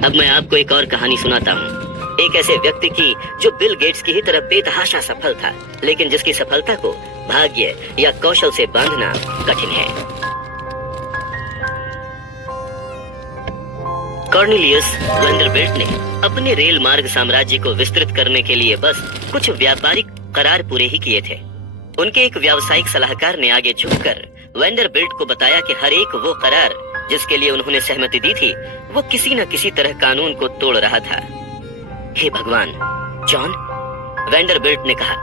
अब मैं आपको एक और कहानी सुनाता हूँ, एक ऐसे व्यक्ति की जो बिल गेट्स की ही तरह बेतहाशा सफल था, लेकिन जिसकी सफलता को भाग्य या कौशल से बांधना कठिन है। कॉर्नेलियस वैंडरबिल्ट ने अपने रेल मार्ग साम्राज्य को विस्तृत करने के लिए बस कुछ व्यापारिक करार पूरे ही किए थे। उनके एक व्यावसायिक सलाहकार ने आगे झुककर वैंडरबिल्ट को बताया कि हर एक वो करार जिसके लिए उन्होंने सहमति दी थी, वो किसी न किसी तरह कानून को तोड़ रहा था। हे भगवान, जॉन, वैंडरबिल्ट ने कहा,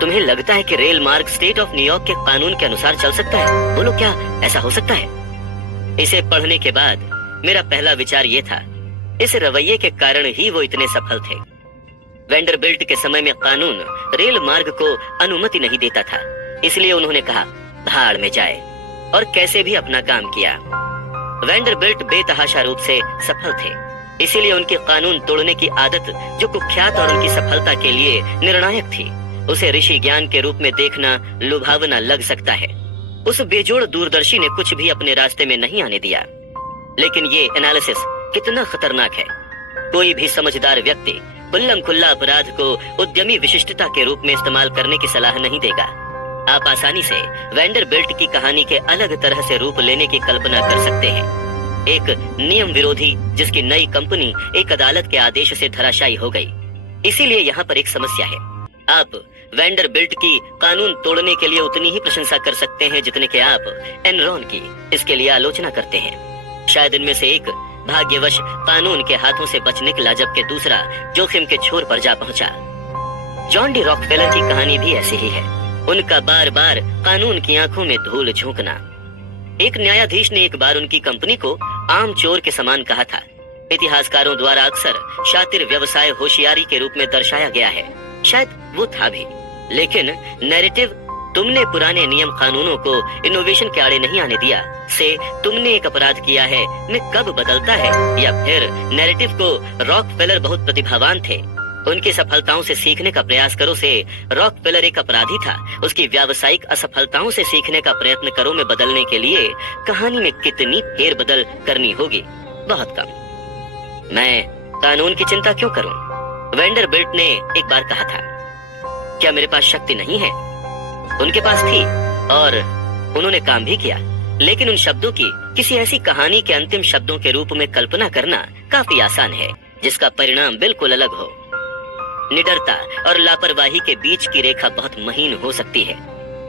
तुम्हें लगता है कि रेल मार्ग स्टेट ऑफ न्यूयॉर्क के कानून के अनुसार चल सकता है? बोलो, क्या ऐसा हो सकता है? इसे पढ़ने के बाद मेरा पहला विचार ये था, इस रवैये के कारण ही वो इतने सफल थे। वैंडरबिल्ट के समय में कानून रेल मार्ग को अनुमति नहीं देता था, इसलिए उन्होंने कहा भाड़ में जाए, और कैसे भी अपना काम किया। वैंडरबिल्ट बेतहाशा रूप से सफल थे, इसीलिए उनकी कानून तोड़ने की आदत, जो कुख्यात और उनकी सफलता के लिए निर्णायक थी, उसे ऋषि ज्ञान के रूप में देखना लुभावना लग सकता है। उस बेजोड़ दूरदर्शी ने कुछ भी अपने रास्ते में नहीं आने दिया। लेकिन ये एनालिसिस कितना खतरनाक है। कोई भी समझदार व्यक्ति खुल्लम खुल्ला अपराध को उद्यमी विशिष्टता के रूप में इस्तेमाल करने की सलाह नहीं देगा। आप आसानी से वैंडरबिल्ट की कहानी के अलग तरह से रूप लेने की कल्पना कर सकते हैं। एक नियम विरोधी जिसकी नई कंपनी एक अदालत के आदेश से धराशायी हो गई। इसीलिए यहाँ पर एक समस्या है। आप वैंडरबिल्ट की कानून तोड़ने के लिए उतनी ही प्रशंसा कर सकते हैं जितने कि आप एनरॉन की इसके लिए आलोचना करते हैं। शायद इनमें से एक भाग्यवश कानून के हाथों से बच निकला, जबकि दूसरा जोखिम के छोर पर जा पहुंचा। जॉन डी रॉकफेलर की कहानी भी ऐसी ही है। उनका बार बार कानून की आंखों में धूल झोंकना। एक न्यायाधीश ने एक बार उनकी कंपनी को आम चोर के समान कहा था। इतिहासकारों द्वारा अक्सर शातिर व्यवसाय होशियारी के रूप में दर्शाया गया है। शायद वो था भी, लेकिन नैरेटिव तुमने पुराने नियम कानूनों को इनोवेशन के आड़े नहीं आने दिया से तुमने एक अपराध किया है में कब बदलता है, या फिर नैरेटिव को रॉकफेलर बहुत प्रतिभावान थे, उनकी सफलताओं से सीखने का प्रयास करो से रॉकफेलर एक अपराधी था, उसकी व्यावसायिक असफलताओं से सीखने का प्रयत्न करो में बदलने के लिए कहानी में कितनी फेरबदल करनी होगी? बहुत कम। मैं कानून की चिंता क्यों करूं? वैंडरबिल्ट ने एक बार कहा था, क्या मेरे पास शक्ति नहीं है? उनके पास थी और उन्होंने काम भी किया, लेकिन उन शब्दों की किसी ऐसी कहानी के अंतिम शब्दों के रूप में कल्पना करना काफी आसान है जिसका परिणाम बिल्कुल अलग हो। निडरता और लापरवाही के बीच की रेखा बहुत महीन हो सकती है।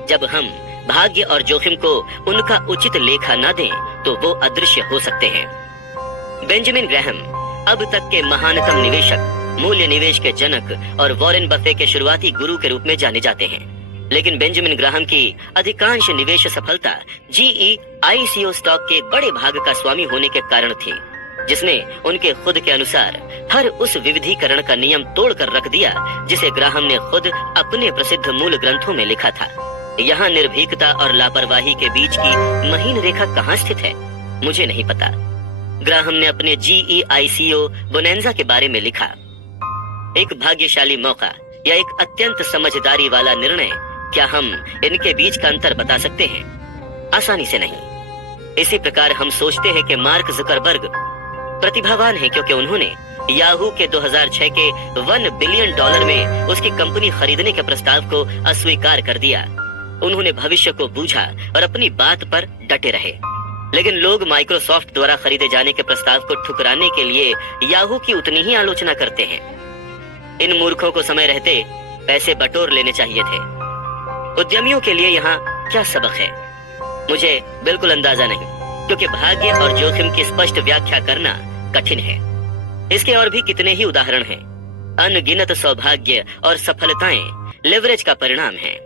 जब हम भाग्य और जोखिम को उनका उचित लेखा न दें तो वो अदृश्य हो सकते हैं। बेंजामिन ग्राहम अब तक के महानतम निवेशक, मूल्य निवेश के जनक और वॉरेन बफे के शुरुआती गुरु के रूप में जाने जाते हैं। लेकिन बेंजामिन ग्राहम की अधिकांश निवेश सफलता GEICO स्टॉक के बड़े भाग का स्वामी होने के कारण थी, जिसने उनके खुद के अनुसार हर उस विविधीकरण का नियम तोड़कर रख दिया जिसे ग्राहम ने खुद अपने प्रसिद्ध मूल ग्रंथों में लिखा था। यहाँ निर्भीकता और लापरवाही के बीच की महीन रेखा कहाँ स्थित है, मुझे नहीं पता। ग्राहम ने अपने GEICO बोनेंजा के बारे में लिखा, एक भाग्यशाली मौका या एक अत्यंत समझदारी वाला निर्णय, क्या हम इनके बीच का अंतर बता सकते हैं? आसानी से नहीं। इसी प्रकार हम सोचते हैं कि मार्क जुकरबर्ग प्रतिभावान है क्योंकि उन्होंने याहू के 2006 के $1 बिलियन में उसकी कंपनी खरीदने के प्रस्ताव को अस्वीकार कर दिया। उन्होंने भविष्य को बूझा और अपनी बात पर डटे रहे। लेकिन लोग माइक्रोसॉफ्ट द्वारा खरीदे जाने के प्रस्ताव को ठुकराने के लिए याहू की उतनी ही आलोचना करते हैं। इन मूर्खों को समय रहते पैसे बटोर लेने चाहिए थे। उद्यमियों के लिए यहाँ क्या सबक है, मुझे बिल्कुल अंदाजा नहीं, क्योंकि भाग्य और जोखिम की स्पष्ट व्याख्या करना कठिन है। इसके और भी कितने ही उदाहरण हैं। अनगिनत सौभाग्य और सफलताएं लेवरेज का परिणाम हैं।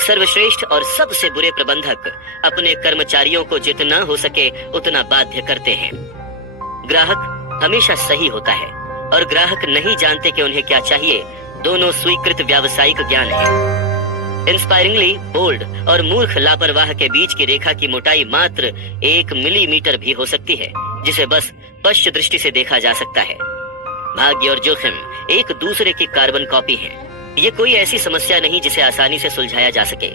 सर्वश्रेष्ठ और सबसे बुरे प्रबंधक अपने कर्मचारियों को जितना हो सके उतना बाध्य करते हैं। ग्राहक हमेशा सही होता है और ग्राहक नहीं जानते कि उन्हें क्या चाहिए, दोनों स्वीकृत व्यावसायिक ज्ञान है। इंस्पायरिंगली बोल्ड और मूर्ख लापरवाह के बीच की रेखा की मोटाई मात्र 1 मिलीमीटर भी हो सकती है, जिसे बस पश्च दृष्टि से देखा जा सकता है। भाग्य और जोखिम एक दूसरे की कार्बन कॉपी हैं। ये कोई ऐसी समस्या नहीं जिसे आसानी से सुलझाया जा सके।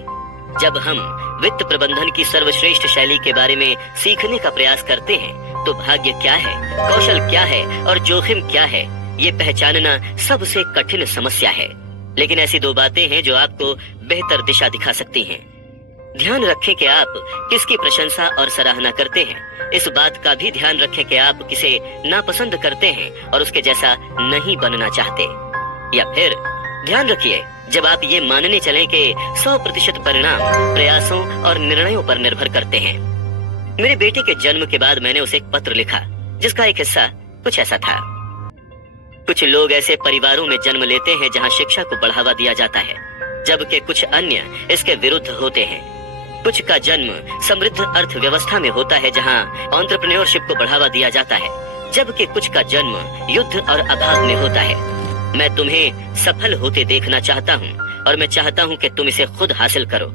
जब हम वित्त प्रबंधन की सर्वश्रेष्ठ शैली के बारे में सीखने का प्रयास करते हैं तो भाग्य क्या है, कौशल क्या है और जोखिम क्या है, ये पहचानना सबसे कठिन समस्या है। लेकिन ऐसी दो बातें हैं जो आपको बेहतर दिशा दिखा सकती हैं। ध्यान रखें कि आप किसकी प्रशंसा और सराहना करते हैं। इस बात का भी ध्यान रखें कि आप किसे नापसंद करते हैं और उसके जैसा नहीं बनना चाहते। या फिर ध्यान रखिए, जब आप ये मानने चलें कि 100% परिणाम प्रयासों और निर्णयों पर निर्भर करते हैं। मेरे बेटे के जन्म के बाद मैंने उसे एक पत्र लिखा, जिसका एक हिस्सा कुछ ऐसा था। कुछ लोग ऐसे परिवारों में जन्म लेते हैं जहां शिक्षा को बढ़ावा दिया जाता है, जबकि कुछ अन्य इसके विरुद्ध होते हैं। कुछ का जन्म समृद्ध अर्थव्यवस्था में होता है जहां एंटरप्रेन्योरशिप को बढ़ावा दिया जाता है, जबकि कुछ का जन्म युद्ध और अभाव में होता है। मैं तुम्हें सफल होते देखना चाहता हूँ और मैं चाहता हूँ कि तुम इसे खुद हासिल करो।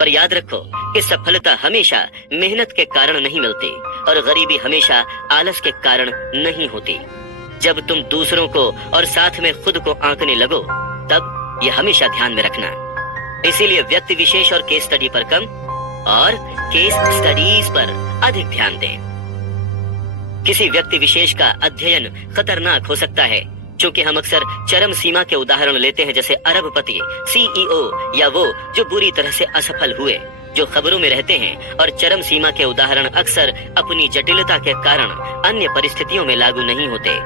पर याद रखो कि सफलता हमेशा मेहनत के कारण नहीं मिलती और गरीबी हमेशा आलस के कारण नहीं होती। जब तुम दूसरों को और साथ में खुद को आंकने लगो, तब ये हमेशा ध्यान में रखना। इसीलिए व्यक्ति विशेष और केस स्टडी पर कम और केस स्टडीज पर अधिक ध्यान दें। किसी व्यक्ति विशेष का अध्ययन खतरनाक हो सकता है, क्योंकि हम अक्सर चरम सीमा के उदाहरण लेते हैं, जैसे अरबपति, सीईओ या वो जो बुरी तरह से असफल हुए, जो खबरों में रहते हैं। और चरम सीमा के उदाहरण अक्सर अपनी जटिलता के कारण अन्य परिस्थितियों में लागू नहीं होते।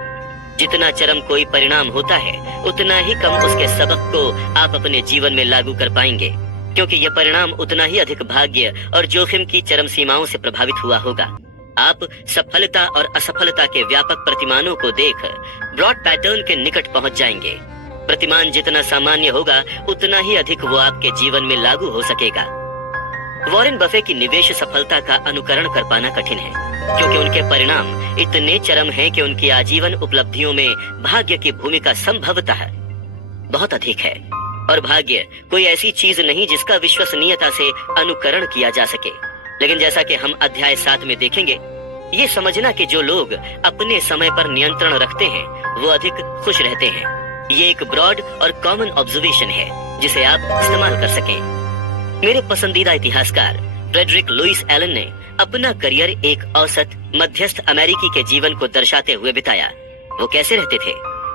जितना चरम कोई परिणाम होता है, उतना ही कम उसके सबक को आप अपने जीवन में लागू कर पाएंगे, क्योंकि यह परिणाम उतना ही अधिक भाग्य और जोखिम की चरम सीमाओं से प्रभावित हुआ होगा। आप सफलता और असफलता के व्यापक प्रतिमानों को देख ब्रॉड पैटर्न के निकट पहुंच जाएंगे। प्रतिमान जितना सामान्य होगा, उतना ही अधिक वो आपके जीवन में लागू हो सकेगा। वॉरेन बफे की निवेश सफलता का अनुकरण कर पाना कठिन है, क्योंकि उनके परिणाम इतने चरम हैं कि उनकी आजीवन उपलब्धियों में भाग्य की भूमिका संभवतः बहुत अधिक है। और भाग्य कोई ऐसी चीज नहीं जिसका विश्वसनीयता से अनुकरण किया जा सके। लेकिन जैसा कि हम अध्याय 7 में देखेंगे, ये समझना कि जो लोग अपने समय पर नियंत्रण रखते हैं वो अधिक खुश रहते हैं, ये एक ब्रॉड और कॉमन ऑब्जर्वेशन है जिसे आप इस्तेमाल कर सकें। मेरे पसंदीदा इतिहासकार फ्रेडरिक लुइस एलन ने अपना करियर एक औसत मध्यस्थ अमेरिकी के जीवन को दर्शाते हुए बिताया। वो कैसे रहते थे,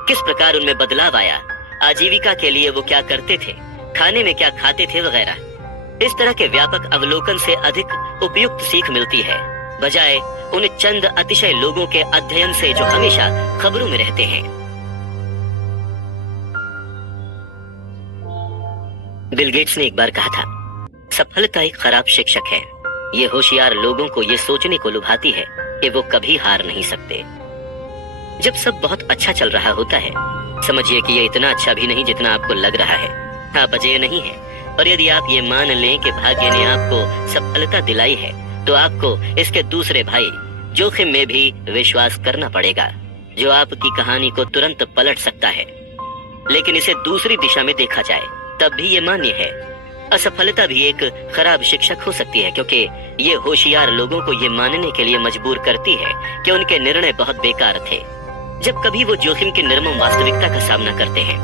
किस प्रकार उनमें बदलाव आया, आजीविका के लिए वो क्या करते थे, खाने में क्या खाते थे वगैरह। इस तरह के व्यापक अवलोकन से अधिक उपयुक्त सीख मिलती है, बजाय उन चंद अतिशय लोगों के अध्ययन से जो हमेशा खबरों में रहते हैं। बिल गेट्स ने एक बार कहा था, सफलता एक खराब शिक्षक है। ये होशियार लोगों को ये सोचने को लुभाती है कि वो कभी हार नहीं सकते। जब सब बहुत अच्छा चल रहा होता है, समझिए कि ये इतना अच्छा भी नहीं जितना आपको लग रहा है। आप अजय नहीं है। और यदि आप ये मान लें कि भाग्य ने आपको सफलता दिलाई है, तो आपको इसके दूसरे भाई जोखिम में भी विश्वास करना पड़ेगा, जो आपकी कहानी को तुरंत पलट सकता है। लेकिन इसे दूसरी दिशा में देखा जाए, तब भी ये मान्य है। असफलता भी एक खराब शिक्षक हो सकती है, क्योंकि ये होशियार लोगों को ये मानने के लिए मजबूर करती है कि उनके निर्णय बहुत बेकार थे, जब कभी वो जोखिम की निर्मम वास्तविकता का सामना करते हैं।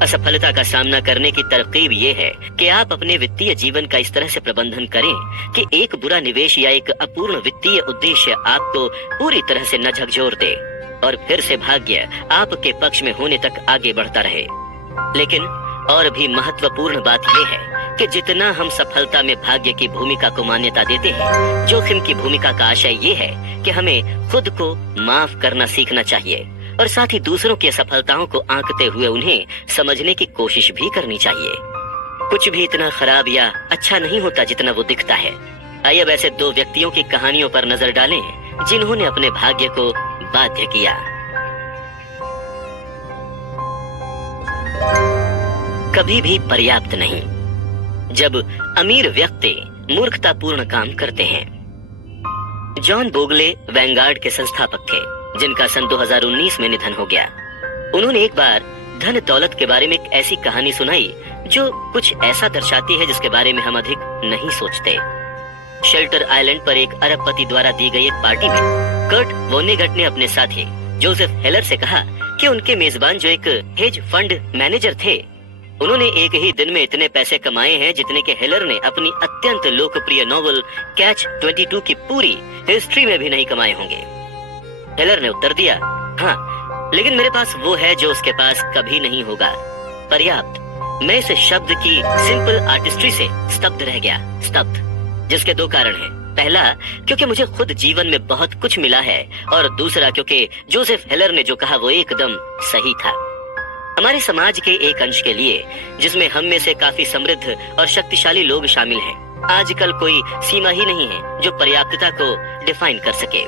असफलता का सामना करने की तरकीब ये है कि आप अपने वित्तीय जीवन का इस तरह से प्रबंधन करें कि एक बुरा निवेश या एक अपूर्ण वित्तीय उद्देश्य आपको पूरी तरह से न झकझोर दे और फिर से भाग्य आपके पक्ष में होने तक आगे बढ़ता रहे। लेकिन और भी महत्वपूर्ण बात यह है कि जितना हम सफलता में भाग्य की भूमिका को मान्यता देते हैं, जोखिम की भूमिका का आशय ये है कि हमें खुद को माफ करना सीखना चाहिए और साथ ही दूसरों की सफलताओं को आंकते हुए उन्हें समझने की कोशिश भी करनी चाहिए। कुछ भी इतना खराब या अच्छा नहीं होता जितना वो दिखता है। आइए अब ऐसे दो व्यक्तियों की कहानियों पर नजर डालें जिन्होंने अपने भाग्य को बाध्य किया। कभी भी पर्याप्त नहीं। जब अमीर व्यक्ति मूर्खतापूर्ण काम करते हैं। जॉन बोगले वैंगार्ड के संस्थापक थे, जिनका सन 2019 में निधन हो गया। उन्होंने एक बार धन दौलत के बारे में एक ऐसी कहानी सुनाई जो कुछ ऐसा दर्शाती है जिसके बारे में हम अधिक नहीं सोचते। शेल्टर आइलैंड पर एक अरबपति द्वारा दी गई एक पार्टी में कर्ट वोनेगट ने अपने साथी जोसेफ हेलर से कहा कि उनके मेजबान जो एक हेज फंड मैनेजर थे, उन्होंने एक ही दिन में इतने पैसे कमाए हैं जितने के हेलर ने अपनी अत्यंत लोकप्रिय नॉवल कैच 22 की पूरी हिस्ट्री में भी नहीं कमाए होंगे। हेलर ने उत्तर दिया, हाँ, लेकिन मेरे पास वो है जो उसके पास कभी नहीं होगा, पर्याप्त। मैं इस शब्द की सिंपल आर्टिस्ट्री से स्तब्ध रह गया, स्तब्ध, जिसके दो कारण हैं। पहला, क्योंकि मुझे खुद जीवन में बहुत कुछ मिला है, और दूसरा क्योंकि जोसेफ हेलर ने जो कहा वो एकदम सही था। हमारे समाज के एक अंश के लिए, जिसमें हम में से काफी समृद्ध और शक्तिशाली लोग शामिल हैं, आजकल कोई सीमा ही नहीं है जो पर्याप्तता को डिफाइन कर सके।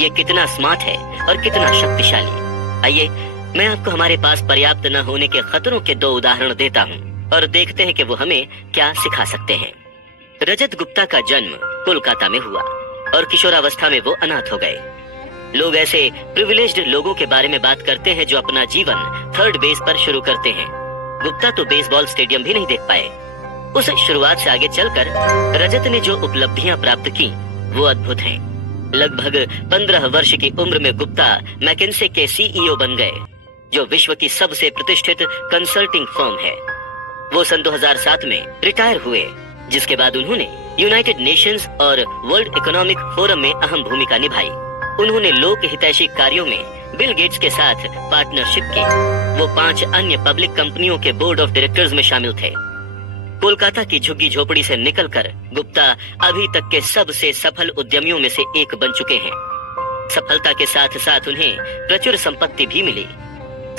ये कितना स्मार्ट है और कितना शक्तिशाली। आइए मैं आपको हमारे पास पर्याप्त न होने के खतरों के दो उदाहरण देता हूँ और देखते हैं कि वो हमें क्या सिखा सकते हैं। रजत गुप्ता का जन्म कोलकाता में हुआ और किशोरावस्था में वो अनाथ हो गए। लोग ऐसे प्रिविलेज्ड लोगों के बारे में बात करते हैं जो अपना जीवन थर्ड बेस पर शुरू करते हैं। गुप्ता तो बेसबॉल स्टेडियम भी नहीं देख पाए। उस शुरुआत से आगे चलकर रजत ने जो उपलब्धियां प्राप्त की वो अद्भुत हैं। लगभग 15 वर्ष की उम्र में गुप्ता मैकिन्से के सीईओ बन गए, जो विश्व की सबसे प्रतिष्ठित कंसल्टिंग फर्म है। वो सन 2007 में रिटायर हुए, जिसके बाद उन्होंने यूनाइटेड नेशंस और वर्ल्ड इकोनॉमिक फोरम में अहम भूमिका निभाई। उन्होंने लोक हितैषी कार्यों में बिल गेट्स के साथ पार्टनरशिप की। वो 5 अन्य पब्लिक कंपनियों के बोर्ड ऑफ डायरेक्टर्स में शामिल थे। कोलकाता की झुग्गी झोपड़ी से निकलकर गुप्ता अभी तक के सबसे सफल उद्यमियों में से एक बन चुके हैं। सफलता के साथ साथ उन्हें प्रचुर संपत्ति भी मिली।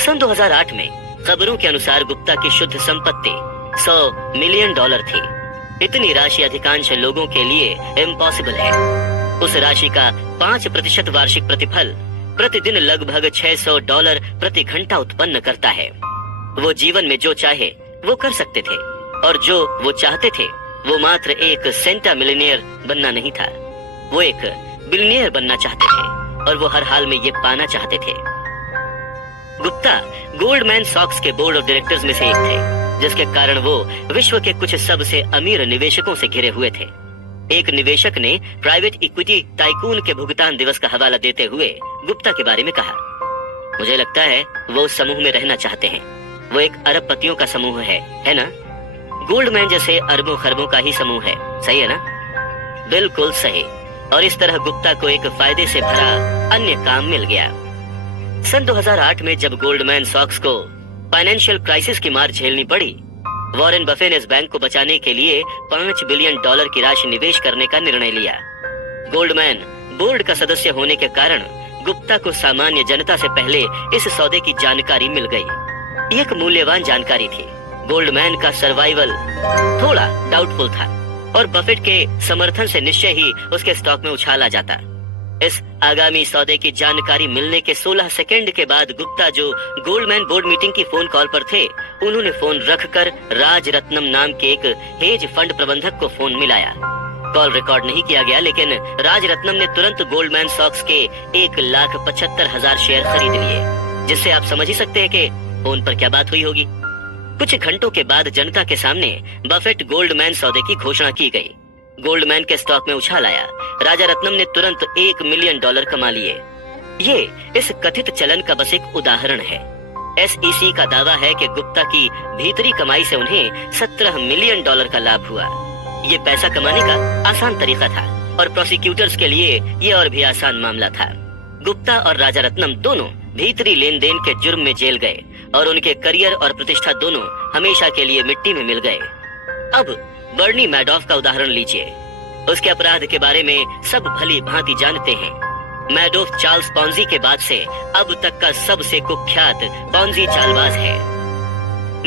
सन 2008 में खबरों के अनुसार गुप्ता की शुद्ध संपत्ति $100 मिलियन थी। इतनी राशि अधिकांश लोगों के लिए इम्पॉसिबल है। उस राशि का 5% वार्षिक प्रतिफल प्रतिदिन लगभग $600 प्रति घंटा उत्पन्न करता है। वो जीवन में जो चाहे वो कर सकते थे, और जो वो चाहते थे वो मात्र एक सेंटा मिलियनियर बनना नहीं था, वो एक बिलियनियर बनना चाहते थे, और वो हर हाल में ये पाना चाहते थे। गुप्ता गोल्डमैन सॉक्स के बोर्ड ऑफ डायरेक्टर्स में से एक थे, जिसके कारण वो विश्व के कुछ सबसे अमीर निवेशकों से घिरे हुए थे। एक निवेशक ने प्राइवेट इक्विटी टाइकून के भुगतान दिवस का हवाला देते हुए गुप्ता के बारे में कहा, मुझे लगता है वो उस समूह में रहना चाहते हैं। वो एक अरबपतियों का समूह है ना? गोल्डमैन जैसे अरबों खरबों का ही समूह है, सही है ना? बिल्कुल सही। और इस तरह गुप्ता को एक फायदे से भरा अन्य काम मिल गया। सन 2008 में जब गोल्डमैन सॉक्स को फाइनेंशियल क्राइसिस की मार झेलनी पड़ी, वॉरेन बफे ने इस बैंक को बचाने के लिए $5 बिलियन की राशि निवेश करने का निर्णय लिया। गोल्डमैन बोर्ड का सदस्य होने के कारण गुप्ता को सामान्य जनता से पहले इस सौदे की जानकारी मिल गई। एक मूल्यवान जानकारी थी। गोल्डमैन का सर्वाइवल थोड़ा डाउटफुल था, और बफेट के समर्थन से निश्चय ही उसके स्टॉक में उछाल आ जाता। इस आगामी सौदे की जानकारी मिलने के 16 सेकंड के बाद गुप्ता, जो गोल्डमैन बोर्ड मीटिंग की फोन कॉल पर थे, उन्होंने फोन रखकर राज रत्नम नाम के एक हेज फंड प्रबंधक को फोन मिलाया। कॉल रिकॉर्ड नहीं किया गया, लेकिन राज रत्नम ने तुरंत गोल्डमैन सॉक्स के 1,75,000 शेयर खरीद लिए, जिससे आप समझ ही सकते हैं कि फोन पर क्या बात हुई होगी। कुछ घंटों के बाद जनता के सामने बफेट गोल्डमैन सौदे की घोषणा की गई। गोल्डमैन के स्टॉक में उछाल आया। राजा रत्नम ने तुरंत $1 मिलियन कमा लिए। ये इस कथित चलन का बस एक उदाहरण है। SEC का दावा है कि गुप्ता की भीतरी कमाई से उन्हें $17 मिलियन का लाभ हुआ। ये पैसा कमाने का आसान तरीका था, और प्रोसिक्यूटर्स के लिए ये और भी आसान मामला था। गुप्ता और राजा रत्नम दोनों भीतरी लेन देन के जुर्म में जेल गए, और उनके करियर और प्रतिष्ठा दोनों हमेशा के लिए मिट्टी में मिल गए। अब बर्नी मैडॉफ का उदाहरण लीजिए। उसके अपराध के बारे में सब भली भांति जानते हैं। मैडॉफ चार्ल्स पॉन्जी के बाद से अब तक का सबसे कुख्यात पॉन्जी चालबाज है।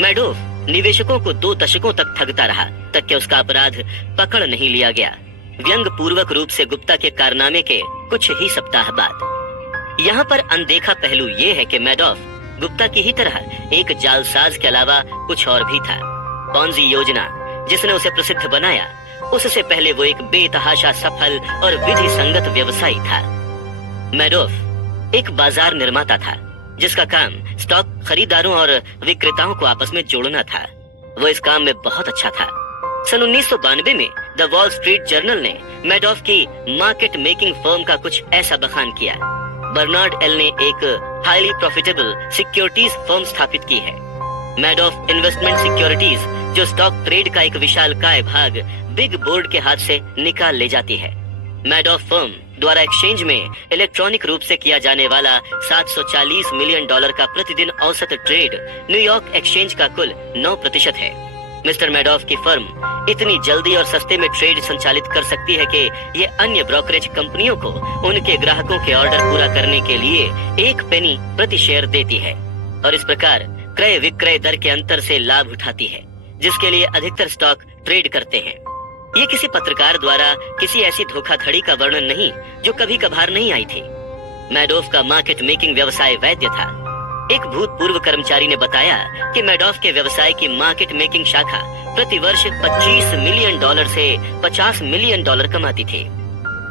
मैडॉफ निवेशकों को 2 दशकों तक ठगता रहा, तक कि उसका अपराध पकड़ नहीं लिया गया, व्यंग पूर्वक रूप से गुप्ता के कारनामे के कुछ ही सप्ताह बाद। यहाँ पर अनदेखा पहलू ये है कि मैडॉफ गुप्ता की ही तरह एक जालसाज के अलावा कुछ और भी था। पॉन्जी योजना जिसने उसे प्रसिद्ध बनाया, उससे पहले वो एक बेतहाशा सफल और विधि संगत व्यवसायी था। मैडॉफ एक बाजार निर्माता था, जिसका काम स्टॉक खरीदारों और विक्रेताओं को आपस में जोड़ना था। वो इस काम में बहुत अच्छा था। सन 1992 में द वॉल स्ट्रीट जर्नल ने मैडॉफ की मार्केट मेकिंग फर्म का कुछ ऐसा बखान किया। बर्नार्ड एल ने एक हाईली प्रॉफिटेबल सिक्योरिटीज फर्म स्थापित की है। मैडॉफ इन्वेस्टमेंट सिक्योरिटीज जो स्टॉक ट्रेड का एक विशालकाय भाग बिग बोर्ड के हाथ से निकाल ले जाती है। मैडॉफ फर्म द्वारा एक्सचेंज में इलेक्ट्रॉनिक रूप से किया जाने वाला $740 मिलियन का प्रतिदिन औसत ट्रेड न्यूयॉर्क एक्सचेंज का कुल 9% है। मिस्टर मैडॉफ की फर्म इतनी जल्दी और सस्ते में ट्रेड संचालित कर सकती है कि ये अन्य ब्रोकरेज कंपनियों को उनके ग्राहकों के ऑर्डर पूरा करने के लिए 1 पेनी प्रति शेयर देती है और इस प्रकार क्रय विक्रय दर के अंतर से लाभ उठाती है, जिसके लिए अधिकतर स्टॉक ट्रेड करते हैं। ये किसी पत्रकार द्वारा किसी ऐसी धोखाधड़ी का वर्णन नहीं जो कभी कभार नहीं आई थी। मैडॉफ का मार्केट मेकिंग व्यवसाय वैध था। एक भूतपूर्व कर्मचारी ने बताया कि मैडॉफ के व्यवसाय की मार्केट मेकिंग शाखा प्रति वर्ष $25 मिलियन से $50 मिलियन कमाती थी।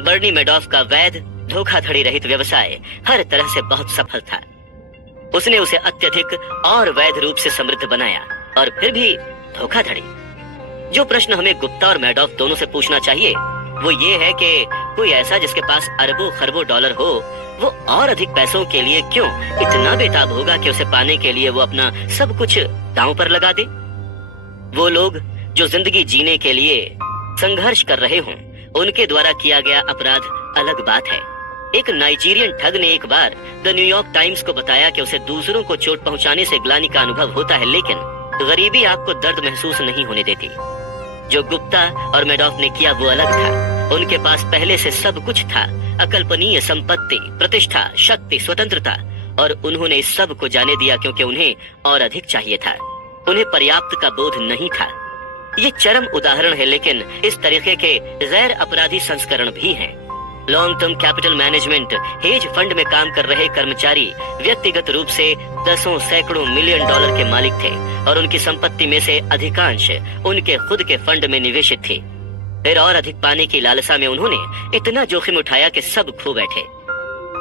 बर्नी मैडॉफ का वैध धोखाधड़ी रहित व्यवसाय हर तरह से बहुत सफल था। उसने उसे अत्यधिक और वैध रूप से समृद्ध बनाया और फिर भी धोखाधड़ी। जो प्रश्न हमें गुप्ता और मैडॉफ दोनों से पूछना चाहिए वो ये है कि कोई ऐसा जिसके पास अरबों खरबों डॉलर हो, वो और अधिक पैसों के लिए क्यों इतना बेताब होगा कि उसे पाने के लिए वो अपना सब कुछ दांव पर लगा दे। वो लोग जो जिंदगी जीने के लिए संघर्ष कर रहे हों, उनके द्वारा किया गया अपराध अलग बात है। एक नाइजीरियन ठग ने एक बार द न्यूयॉर्क टाइम्स को बताया कि उसे दूसरों को चोट पहुंचाने से ग्लानि का अनुभव होता है, लेकिन गरीबी आपको दर्द महसूस नहीं होने देती। जो गुप्ता और मैडॉफ ने किया वो अलग था। उनके पास पहले से सब कुछ था, अकल्पनीय संपत्ति, प्रतिष्ठा, शक्ति, स्वतंत्रता, और उन्होंने इस सब को जाने दिया क्योंकि उन्हें और अधिक चाहिए था। उन्हें पर्याप्त का बोध नहीं था। ये चरम उदाहरण है, लेकिन इस तरीके के गैर अपराधी संस्करण भी हैं। Long term capital management hedge fund में काम कर रहे कर्मचारी व्यक्तिगत रूप से दसों सैकड़ों मिलियन डॉलर के मालिक थे और उनकी संपत्ति में से अधिकांश उनके खुद के फंड में निवेशित थी। फिर और अधिक पाने की लालसा में उन्होंने इतना जोखिम उठाया कि सब खो बैठे।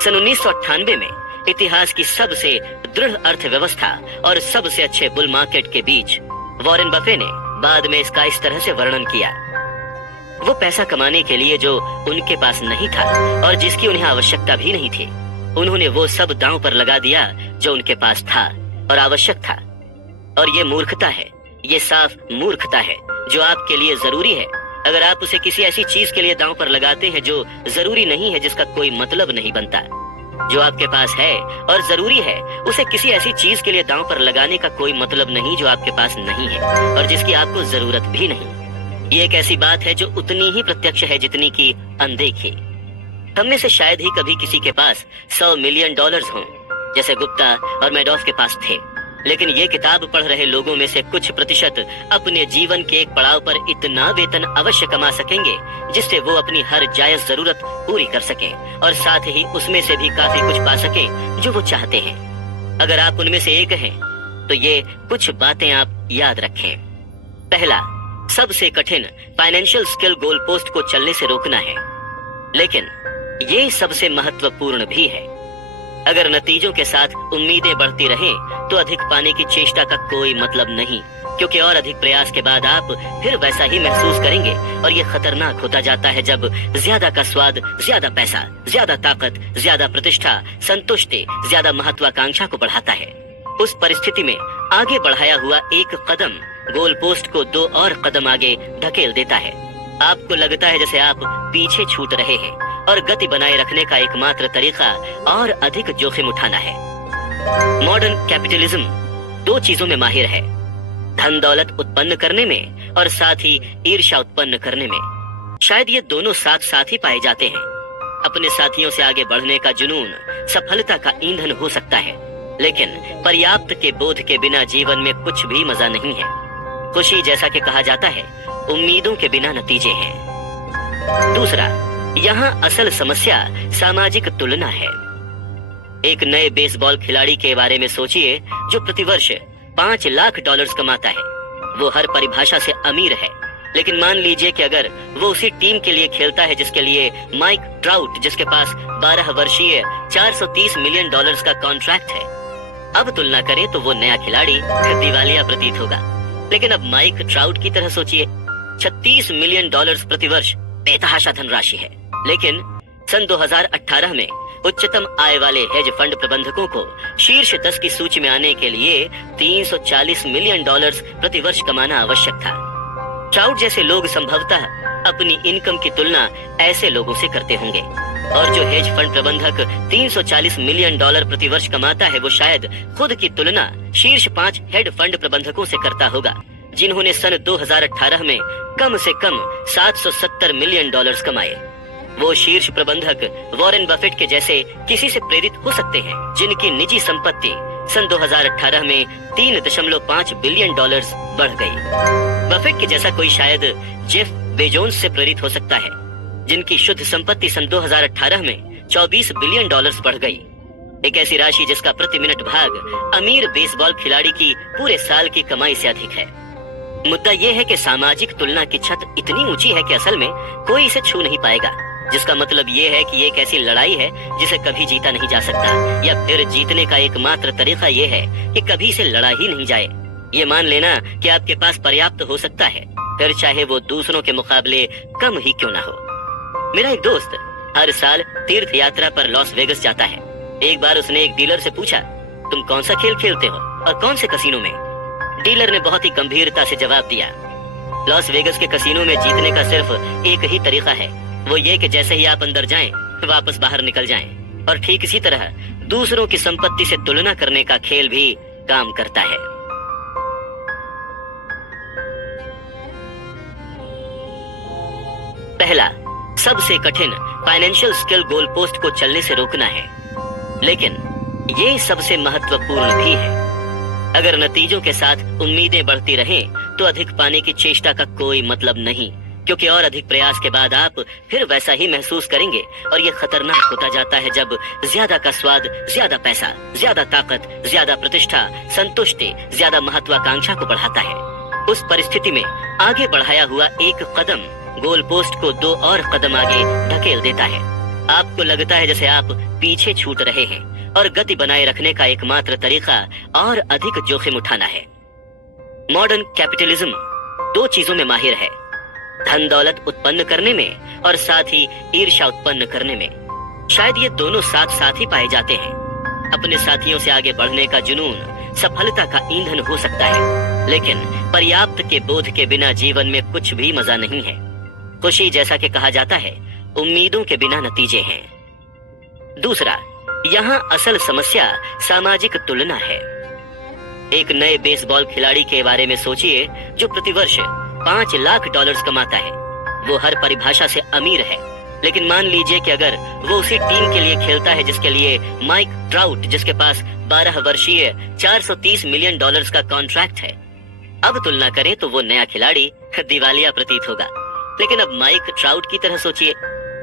सन 1998 में इतिहास की सबसे दृढ़ अर्थव्यवस्था और सबसे अच्छे बुल मार्केट के बीच वॉरेन बफे ने बाद में इसका इस तरह से वर्णन किया। वो पैसा कमाने के लिए जो उनके पास नहीं था और जिसकी उन्हें आवश्यकता भी नहीं थी, उन्होंने वो सब दांव पर लगा दिया जो उनके पास था और आवश्यक था। और ये मूर्खता है, ये साफ मूर्खता है जो आपके लिए जरूरी है। अगर आप उसे किसी ऐसी चीज के लिए दांव पर लगाते हैं जो जरूरी नहीं है, जिसका कोई मतलब नहीं बनता। जो आपके पास है और जरूरी है, उसे किसी ऐसी चीज के लिए दांव पर लगाने का कोई मतलब नहीं जो आपके पास नहीं है और जिसकी आपको जरूरत भी नहीं। ये एक ऐसी बात है जो उतनी ही प्रत्यक्ष है जितनी की अनदेखी। हम में से शायद ही कभी किसी के पास $100 मिलियन हों, जैसे गुप्ता और मैडॉफ के पास थे, लेकिन ये किताब पढ़ रहे लोगों में से कुछ प्रतिशत अपने जीवन के एक पड़ाव पर इतना वेतन अवश्य कमा सकेंगे जिससे वो अपनी हर जायज जरूरत पूरी कर सकें और साथ ही उसमें से भी काफी कुछ पा सकें जो वो चाहते हैं। अगर आप उनमें से एक हैं, तो ये कुछ बातें आप याद रखें। पहला, सबसे कठिन फाइनेंशियल स्किल गोल पोस्ट को चलने से रोकना है, लेकिन ये सबसे महत्वपूर्ण भी है। अगर नतीजों के साथ उम्मीदें बढ़ती रहें तो अधिक पाने की चेष्टा का कोई मतलब नहीं, क्योंकि और अधिक प्रयास के बाद आप फिर वैसा ही महसूस करेंगे और ये खतरनाक होता जाता है जब ज्यादा का स्वाद ज्यादा पैसा, ज्यादा ताकत, ज्यादा प्रतिष्ठा, संतुष्टि, ज्यादा महत्वाकांक्षा को बढ़ाता है। उस परिस्थिति में आगे बढ़ाया हुआ एक कदम गोल पोस्ट को 2 और कदम आगे धकेल देता है। आपको लगता है जैसे आप पीछे छूट रहे हैं और गति बनाए रखने का एकमात्र तरीका और अधिक जोखिम उठाना है। मॉडर्न कैपिटलिज्म 2 चीजों में माहिर है, धन दौलत उत्पन्न करने में और साथ ही ईर्ष्या उत्पन्न करने में। शायद ये दोनों साथ साथ ही पाए जाते हैं। अपने साथियों से आगे बढ़ने का जुनून सफलता का ईंधन हो सकता है, लेकिन पर्याप्त के बोध के बिना जीवन में कुछ भी मजा नहीं है। खुशी, जैसा कि कहा जाता है, उम्मीदों के बिना नतीजे हैं। दूसरा, यहाँ असल समस्या सामाजिक तुलना है। एक नए बेसबॉल खिलाड़ी के बारे में सोचिए जो प्रतिवर्ष $5 लाख कमाता है। वो हर परिभाषा से अमीर है, लेकिन मान लीजिए कि अगर वो उसी टीम के लिए खेलता है जिसके लिए माइक ट्राउट, जिसके पास 12 वर्षीय $430 मिलियन का कॉन्ट्रैक्ट है। अब तुलना करें तो वो नया खिलाड़ी दिवालिया प्रतीत होगा, लेकिन अब माइक ट्राउट की तरह सोचिए। $36 मिलियन प्रति वर्ष बेतहाशा धनराशि है, लेकिन सन 2018 में उच्चतम आय वाले हेज फंड प्रबंधकों को शीर्ष 10 की सूची में आने के लिए $340 मिलियन प्रति वर्ष कमाना आवश्यक था। ट्राउट जैसे लोग संभवतः अपनी इनकम की तुलना ऐसे लोगों से करते होंगे, और जो हेज फंड प्रबंधक $340 मिलियन प्रति वर्ष कमाता है वो शायद खुद की तुलना शीर्ष 5 हेड फंड प्रबंधकों से करता होगा, जिन्होंने सन 2018 में कम से कम $770 मिलियन कमाए। वो शीर्ष प्रबंधक वॉरेन बफेट के जैसे किसी से प्रेरित हो सकते हैं, जिनकी निजी संपत्ति सन 2018 में $3.5 बिलियन बढ़ गई। बफेट के जैसा कोई शायद जेफ बेजोस से प्रेरित हो सकता है, जिनकी शुद्ध संपत्ति सन 2018 में $24 बिलियन बढ़ गई। एक ऐसी राशि जिसका प्रति मिनट भाग अमीर बेसबॉल खिलाड़ी की पूरे साल की कमाई से अधिक है। मुद्दा यह है कि सामाजिक तुलना की छत इतनी ऊंची है कि असल में कोई इसे छू नहीं पाएगा, जिसका मतलब ये है कि ये एक ऐसी लड़ाई है जिसे कभी जीता नहीं जा सकता, या फिर जीतने का एकमात्र तरीका ये है कि कभी इसे लड़ा ही नहीं जाए। ये मान लेना कि आपके पास पर्याप्त हो सकता है, फिर चाहे वो दूसरों के मुकाबले कम ही क्यों ना हो। मेरा एक दोस्त हर साल तीर्थ यात्रा पर लॉस वेगस जाता है। एक बार उसने एक डीलर से पूछा, तुम कौन सा खेल खेलते हो और कौन से कसीनो में? डीलर ने बहुत ही गंभीरता से जवाब दिया, लॉस वेगस के कसीनो में जीतने का सिर्फ एक ही तरीका है, वो ये कि जैसे ही आप अंदर जाएं, वापस बाहर निकल जाएं। और ठीक इसी तरह दूसरों की संपत्ति से तुलना करने का खेल भी काम करता है। पहला, सबसे कठिन फाइनेंशियल स्किल गोल पोस्ट को चलने से रोकना है, लेकिन ये सबसे महत्वपूर्ण भी है। अगर नतीजों के साथ उम्मीदें बढ़ती रहें तो अधिक पाने की चेष्टा का कोई मतलब नहीं, क्योंकि और अधिक प्रयास के बाद आप फिर वैसा ही महसूस करेंगे, और ये खतरनाक होता जाता है जब ज्यादा का स्वाद ज्यादा पैसा, ज्यादा ताकत, ज्यादा प्रतिष्ठा, संतुष्टि, ज्यादा महत्वाकांक्षा को बढ़ाता है। उस परिस्थिति में आगे बढ़ाया हुआ एक कदम गोल पोस्ट को 2 और कदम आगे धकेल देता है। आपको लगता है जैसे आप पीछे छूट रहे हैं, और गति बनाए रखने का एकमात्र तरीका और अधिक जोखिम उठाना है। मॉडर्न कैपिटलिज्म 2 चीजों में माहिर है, धन दौलत उत्पन्न करने में और साथ ही ईर्ष्या उत्पन्न करने में। शायद ये दोनों साथ साथ ही पाए जाते हैं। अपने साथियों से आगे बढ़ने का जुनून सफलता का ईंधन हो सकता है, लेकिन पर्याप्त के बोध के बिना जीवन में कुछ भी मजा नहीं है। खुशी, जैसा कि कहा जाता है, उम्मीदों के बिना नतीजे हैं। दूसरा, यहाँ असल समस्या सामाजिक तुलना है। एक नए बेसबॉल खिलाड़ी के बारे में सोचिए जो प्रतिवर्ष $5 लाख कमाता है। वो हर परिभाषा से अमीर है, लेकिन मान लीजिए कि अगर वो उसी टीम के लिए खेलता है जिसके लिए माइक ट्राउट, जिसके पास 12 वर्षीय $430 मिलियन का कॉन्ट्रैक्ट है। अब तुलना करें तो वो नया खिलाड़ी दिवालिया प्रतीत होगा, लेकिन अब माइक ट्राउट की तरह सोचिए,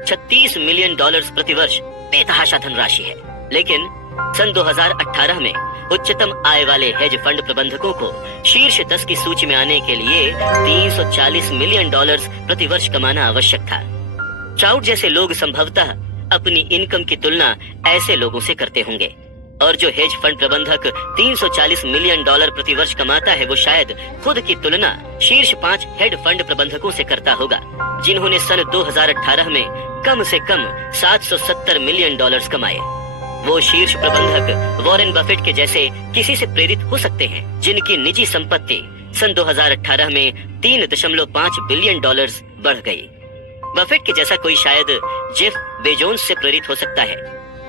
$36 मिलियन प्रति वर्ष बेतहाशा धनराशि है। लेकिन सन 2018 में उच्चतम आय वाले हेज फंड प्रबंधकों को शीर्ष 10 की सूची में आने के लिए $340 मिलियन प्रति वर्ष कमाना आवश्यक था। ट्राउट जैसे लोग संभवतः अपनी इनकम की तुलना ऐसे लोगों से करते होंगे, और जो हेज फंड प्रबंधक $340 मिलियन प्रति वर्ष कमाता है वो शायद खुद की तुलना शीर्ष 5 हेड फंड प्रबंधकों से करता होगा, जिन्होंने सन 2018 में कम से कम $770 मिलियन कमाए। वो शीर्ष प्रबंधक वॉरेन बफेट के जैसे किसी से प्रेरित हो सकते हैं, जिनकी निजी संपत्ति सन 2018 में $3.5 बिलियन बढ़ गई। बफेट के जैसा कोई शायद जेफ बेजोस से प्रेरित हो सकता है,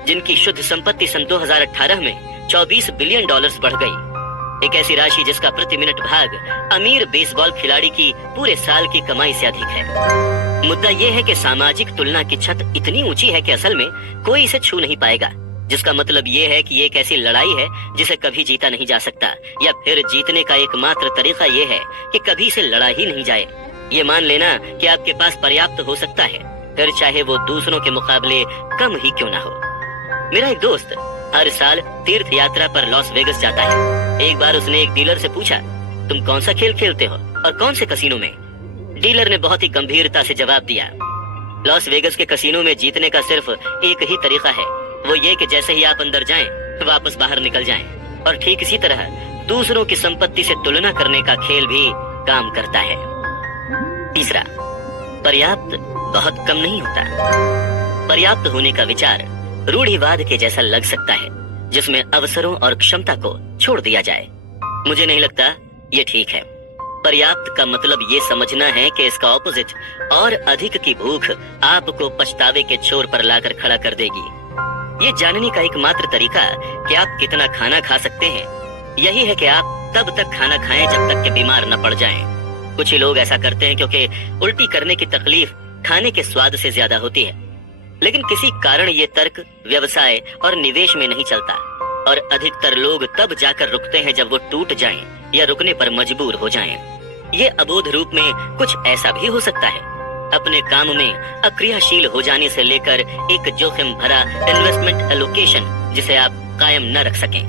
जिनकी शुद्ध संपत्ति सन 2018 में $24 बिलियन बढ़ गई। एक ऐसी राशि जिसका प्रति मिनट भाग अमीर बेसबॉल खिलाड़ी की पूरे साल की कमाई से अधिक है। मुद्दा यह है कि सामाजिक तुलना की छत इतनी ऊंची है कि असल में कोई इसे छू नहीं पाएगा, जिसका मतलब ये है कि ये एक ऐसी लड़ाई है जिसे कभी जीता नहीं जा सकता, या फिर जीतने का एकमात्र तरीका ये है कि कभी इसे लड़ा ही नहीं जाए। ये मान लेना कि आपके पास पर्याप्त हो सकता है, फिर चाहे वो दूसरों के मुकाबले कम ही क्यों ना हो। मेरा एक दोस्त हर साल तीर्थ यात्रा पर लॉस वेगस जाता है। एक बार उसने एक डीलर से पूछा, तुम कौन सा खेल खेलते हो और कौन से कसीनो में? डीलर ने बहुत ही गंभीरता से जवाब दिया, लॉस वेगस के कसीनो में जीतने का सिर्फ एक ही तरीका है, वो ये कि जैसे ही आप अंदर जाएं, वापस बाहर निकल जाएं। और ठीक इसी तरह दूसरों की संपत्ति से तुलना करने का खेल भी काम करता है। तीसरा, पर्याप्त बहुत कम नहीं होता। पर्याप्त होने का विचार रूढ़िवाद के जैसा लग सकता है, जिसमें अवसरों और क्षमता को छोड़ दिया जाए। मुझे नहीं लगता ये ठीक है। पर्याप्त का मतलब ये समझना है कि इसका ऑपोजिट और अधिक की भूख आपको पछतावे के छोर पर लाकर खड़ा कर देगी। ये जानने का एकमात्र तरीका कि आप कितना खाना खा सकते हैं, यही है कि आप तब तक खाना खाएं जब तक कि बीमार न पड़ जाएं। कुछ ही लोग ऐसा करते हैं क्योंकि उल्टी करने की तकलीफ खाने के स्वाद से ज्यादा होती है, लेकिन किसी कारण ये तर्क व्यवसाय और निवेश में नहीं चलता, और अधिकतर लोग तब जाकर रुकते हैं जब वो टूट जाएं या रुकने पर मजबूर हो जाएं। ये अबोध रूप में कुछ ऐसा भी हो सकता है, अपने काम में अक्रियाशील हो जाने से लेकर एक जोखिम भरा इन्वेस्टमेंट एलोकेशन जिसे आप कायम न रख सकें।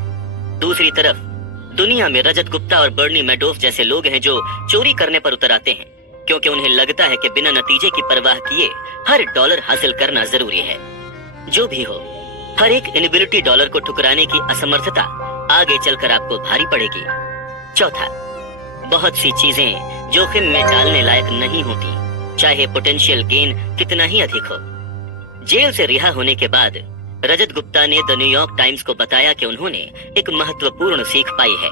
दूसरी तरफ दुनिया में रजत गुप्ता और बर्नी मैडोफ जैसे लोग हैं जो चोरी करने पर उतर आते हैं, क्योंकि उन्हें लगता है कि बिना नतीजे की परवाह किए हर डॉलर हासिल करना जरूरी है। जो भी हो, हर एक इनएबिलिटी डॉलर को ठुकराने की असमर्थता आगे चलकर आपको भारी पड़ेगी। चौथा, बहुत सी चीजें जोखिम में डालने लायक नहीं होती, चाहे पोटेंशियल गेन कितना ही अधिक हो। जेल से रिहा होने के बाद रजत गुप्ता ने द न्यूयॉर्क टाइम्स को बताया कि उन्होंने एक महत्वपूर्ण सीख पाई है।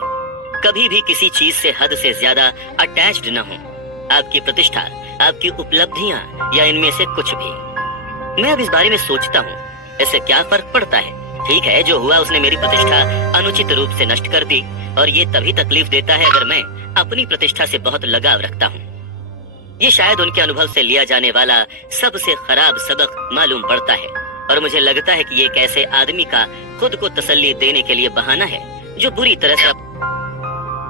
कभी भी किसी चीज से हद से ज्यादा अटैच्ड न हो। आपकी प्रतिष्ठा, आपकी उपलब्धियां या इनमें से कुछ भी। मैं अब इस बारे में सोचता हूँ, इससे क्या फर्क पड़ता है? ठीक है, जो हुआ उसने मेरी प्रतिष्ठा अनुचित रूप से नष्ट कर दी, और ये तभी तकलीफ देता है अगर मैं अपनी प्रतिष्ठा से बहुत लगाव रखता हूँ। ये शायद उनके अनुभव से लिया जाने वाला सबसे खराब सबक मालूम पड़ता है, और मुझे लगता है कि ये एक ऐसे आदमी का खुद को तसल्ली देने के लिए बहाना है जो बुरी तरह से।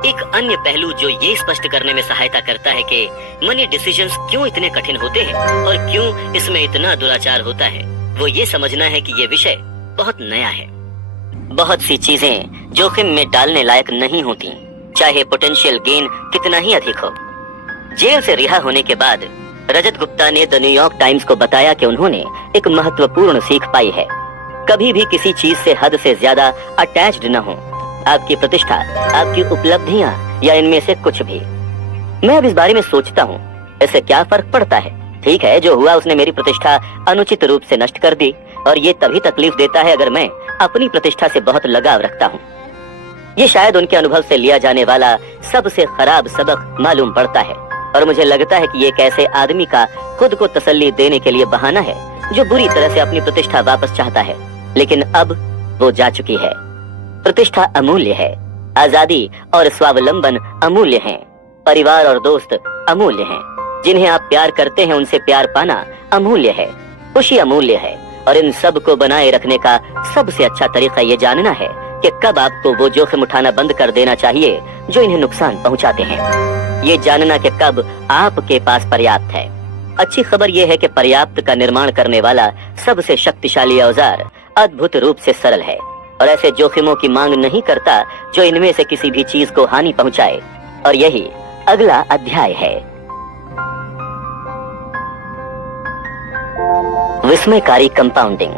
एक अन्य पहलू जो ये स्पष्ट करने में सहायता करता है कि मनी डिसीजंस क्यों इतने कठिन होते हैं और क्यों इसमें इतना दुराचार होता है, वो ये समझना है कि ये विषय बहुत नया है। बहुत सी चीजें जोखिम में डालने लायक नहीं होती, चाहे पोटेंशियल गेन कितना ही अधिक हो। जेल से रिहा होने के बाद रजत गुप्ता ने द न्यूयॉर्क टाइम्स को बताया कि उन्होंने एक महत्वपूर्ण सीख पाई है। कभी भी किसी चीज से हद से ज्यादा अटैच्ड न हो। आपकी प्रतिष्ठा, आपकी उपलब्धियां या इनमें से कुछ भी। मैं अब इस बारे में सोचता हूँ, इससे क्या फर्क पड़ता है? ठीक है, जो हुआ उसने मेरी प्रतिष्ठा अनुचित रूप से नष्ट कर दी, और ये तभी तकलीफ देता है अगर मैं अपनी प्रतिष्ठा से बहुत लगाव रखता हूँ। ये शायद उनके अनुभव से लिया जाने वाला सबसे खराब सबक मालूम पड़ता है, और मुझे लगता है कि ये एक ऐसे आदमी का खुद को तसल्ली देने के लिए बहाना है जो बुरी तरह से अपनी प्रतिष्ठा वापस चाहता है, लेकिन अब वो जा चुकी है। प्रतिष्ठा अमूल्य है, आजादी और स्वावलंबन अमूल्य हैं, परिवार और दोस्त अमूल्य हैं, जिन्हें आप प्यार करते हैं उनसे प्यार पाना अमूल्य है, खुशी अमूल्य है, और इन सब को बनाए रखने का सबसे अच्छा तरीका ये जानना है कि कब आपको वो जोखिम उठाना बंद कर देना चाहिए जो इन्हें नुकसान पहुंचाते हैं। ये जानना कि कब आपके पास पर्याप्त है। अच्छी खबर यह है कि पर्याप्त का निर्माण करने वाला सबसे शक्तिशाली औजार अद्भुत रूप से सरल है, और ऐसे जोखिमों की मांग नहीं करता जो इनमें से किसी भी चीज को हानि पहुंचाए। और यही अगला अध्याय है। विस्मयकारी कंपाउंडिंग।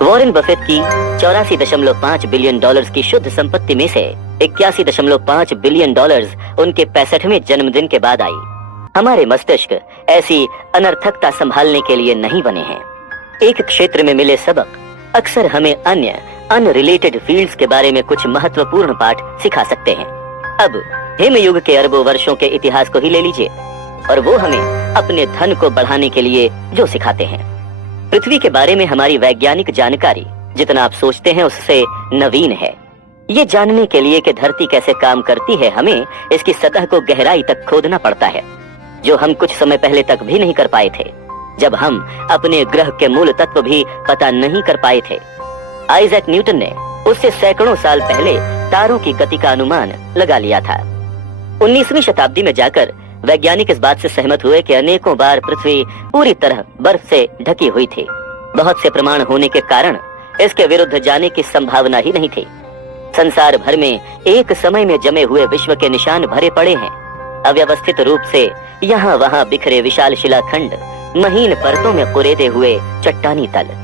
वॉरेन बफेट की 84.5 बिलियन डॉलर्स की शुद्ध संपत्ति में से 81.5 बिलियन डॉलर्स उनके 65वें जन्मदिन के बाद आई। हमारे मस्तिष्क ऐसी अनर्थकता संभालने के लिए नहीं बने हैं। एक क्षेत्र में मिले सबक अक्सर हमें अन्य अनरिलेटेड फील्ड्स के बारे में कुछ महत्वपूर्ण पाठ सिखा सकते हैं। अब हिमयुग के अरबों वर्षों के इतिहास को ही ले लीजिए, और वो हमें अपने धन को बढ़ाने के लिए जो सिखाते हैं। पृथ्वी के बारे में हमारी वैज्ञानिक जानकारी जितना आप सोचते हैं उससे नवीन है। ये जानने के लिए कि धरती कैसे काम करती है, हमें इसकी सतह को गहराई तक खोदना पड़ता है, जो हम कुछ समय पहले तक भी नहीं कर पाए थे, जब हम अपने ग्रह के मूल तत्व भी पता नहीं कर पाए थे। आइजैक न्यूटन ने उससे सैकड़ों साल पहले तारों की गति का अनुमान लगा लिया था। 19वीं शताब्दी में जाकर वैज्ञानिक इस बात से सहमत हुए कि अनेकों बार पृथ्वी पूरी तरह बर्फ से ढकी हुई थी। बहुत से प्रमाण होने के कारण इसके विरुद्ध जाने की संभावना ही नहीं थी। संसार भर में एक समय में जमे हुए विश्व के निशान भरे पड़े हैं, अव्यवस्थित रूप से यहाँ वहाँ बिखरे विशाल शिलाखंड, महीन परतों में कुरेदे हुए चट्टानी तल।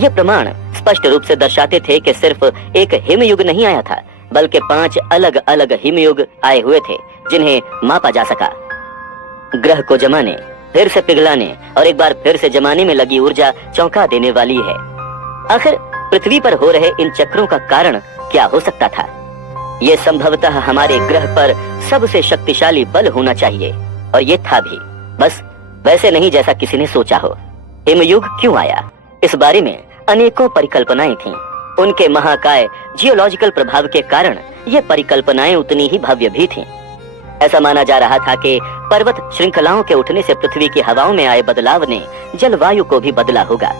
ये प्रमाण स्पष्ट रूप से दर्शाते थे कि सिर्फ एक हिमयुग नहीं आया था, बल्कि 5 अलग अलग हिमयुग आए हुए थे जिन्हें मापा जा सका। ग्रह को जमाने, फिर से पिघलाने और एक बार फिर से जमाने में लगी ऊर्जा चौंका देने वाली है। आखिर पृथ्वी पर हो रहे इन चक्रों का कारण क्या हो सकता था? ये संभवतः हमारे ग्रह पर सबसे शक्तिशाली बल होना चाहिए, और ये था भी, बस वैसे नहीं जैसा किसी ने सोचा हो। हिमयुग क्यों आया, इस बारे में अनेकों परिकल्पनाएं थीं। उनके महाकाय जियोलॉजिकल प्रभाव के कारण ये परिकल्पनाएं उतनी ही भव्य भी थीं। ऐसा माना जा रहा था कि पर्वत श्रृंखलाओं के उठने से पृथ्वी की हवाओं में आए बदलाव ने जलवायु को भी बदला होगा।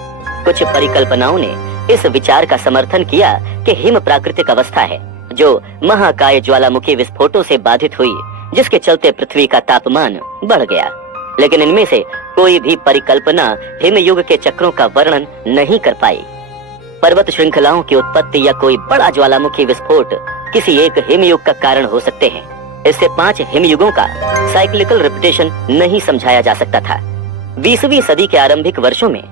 कुछ परिकल्पनाओं ने इस विचार का समर्थन किया कि हिम प्राकृतिक अवस्था है जो महाकाय ज्वालामुखी विस्फोटों से बाधित हुई, जिसके चलते पृथ्वी का तापमान बढ़ गया। लेकिन इनमें से कोई भी परिकल्पना हिमयुग के चक्रों का वर्णन नहीं कर पाई। पर्वत श्रृंखलाओं की उत्पत्ति या कोई बड़ा ज्वालामुखी विस्फोट किसी एक हिमयुग का कारण हो सकते हैं। इससे 5 हिमयुगों का साइक्लिकल रिपीटेशन नहीं समझाया जा सकता था। 20वीं सदी के आरंभिक वर्षों में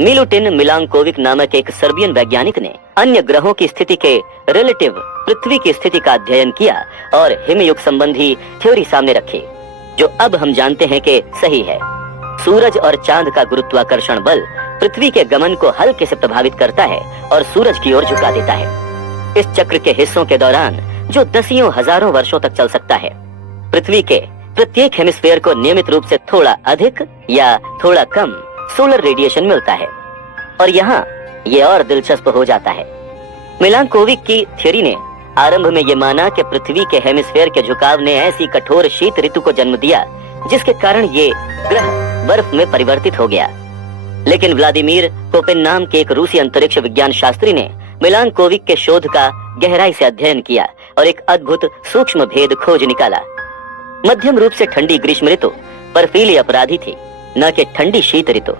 मिलुटिन मिलांकोविक नामक एक सर्बियन वैज्ञानिक ने अन्य ग्रहों की स्थिति के रिलेटिव पृथ्वी की स्थिति का अध्ययन किया और हिमयुग संबंधी थ्योरी सामने रखी, जो अब हम जानते हैं कि सही है। सूरज और चांद का गुरुत्वाकर्षण बल पृथ्वी के गमन को हल्के से प्रभावित करता है और सूरज की ओर झुका देता है। इस चक्र के हिस्सों के दौरान, जो दसियों हजारों वर्षों तक चल सकता है, पृथ्वी के प्रत्येक हेमिस्फीयर को नियमित रूप से थोड़ा अधिक या थोड़ा कम सोलर रेडिएशन मिलता है। और यहाँ ये और दिलचस्प हो जाता है। मिलांकोविक की थ्योरी ने आरंभ में ये माना कि पृथ्वी के हेमिस्फीयर के झुकाव ने ऐसी कठोर शीत ऋतु को जन्म दिया जिसके कारण ये ग्रह बर्फ में परिवर्तित हो गया। लेकिन व्लादिमीर कोपेन नाम के एक रूसी अंतरिक्ष विज्ञान शास्त्री ने मिलांकोविक के शोध का गहराई से अध्ययन किया और एक अद्भुत सूक्ष्म भेद खोज निकाला। मध्यम रूप से ठंडी ग्रीष्म ऋतु बर्फीली अपराधी थी, न कि ठंडी शीत ऋतु।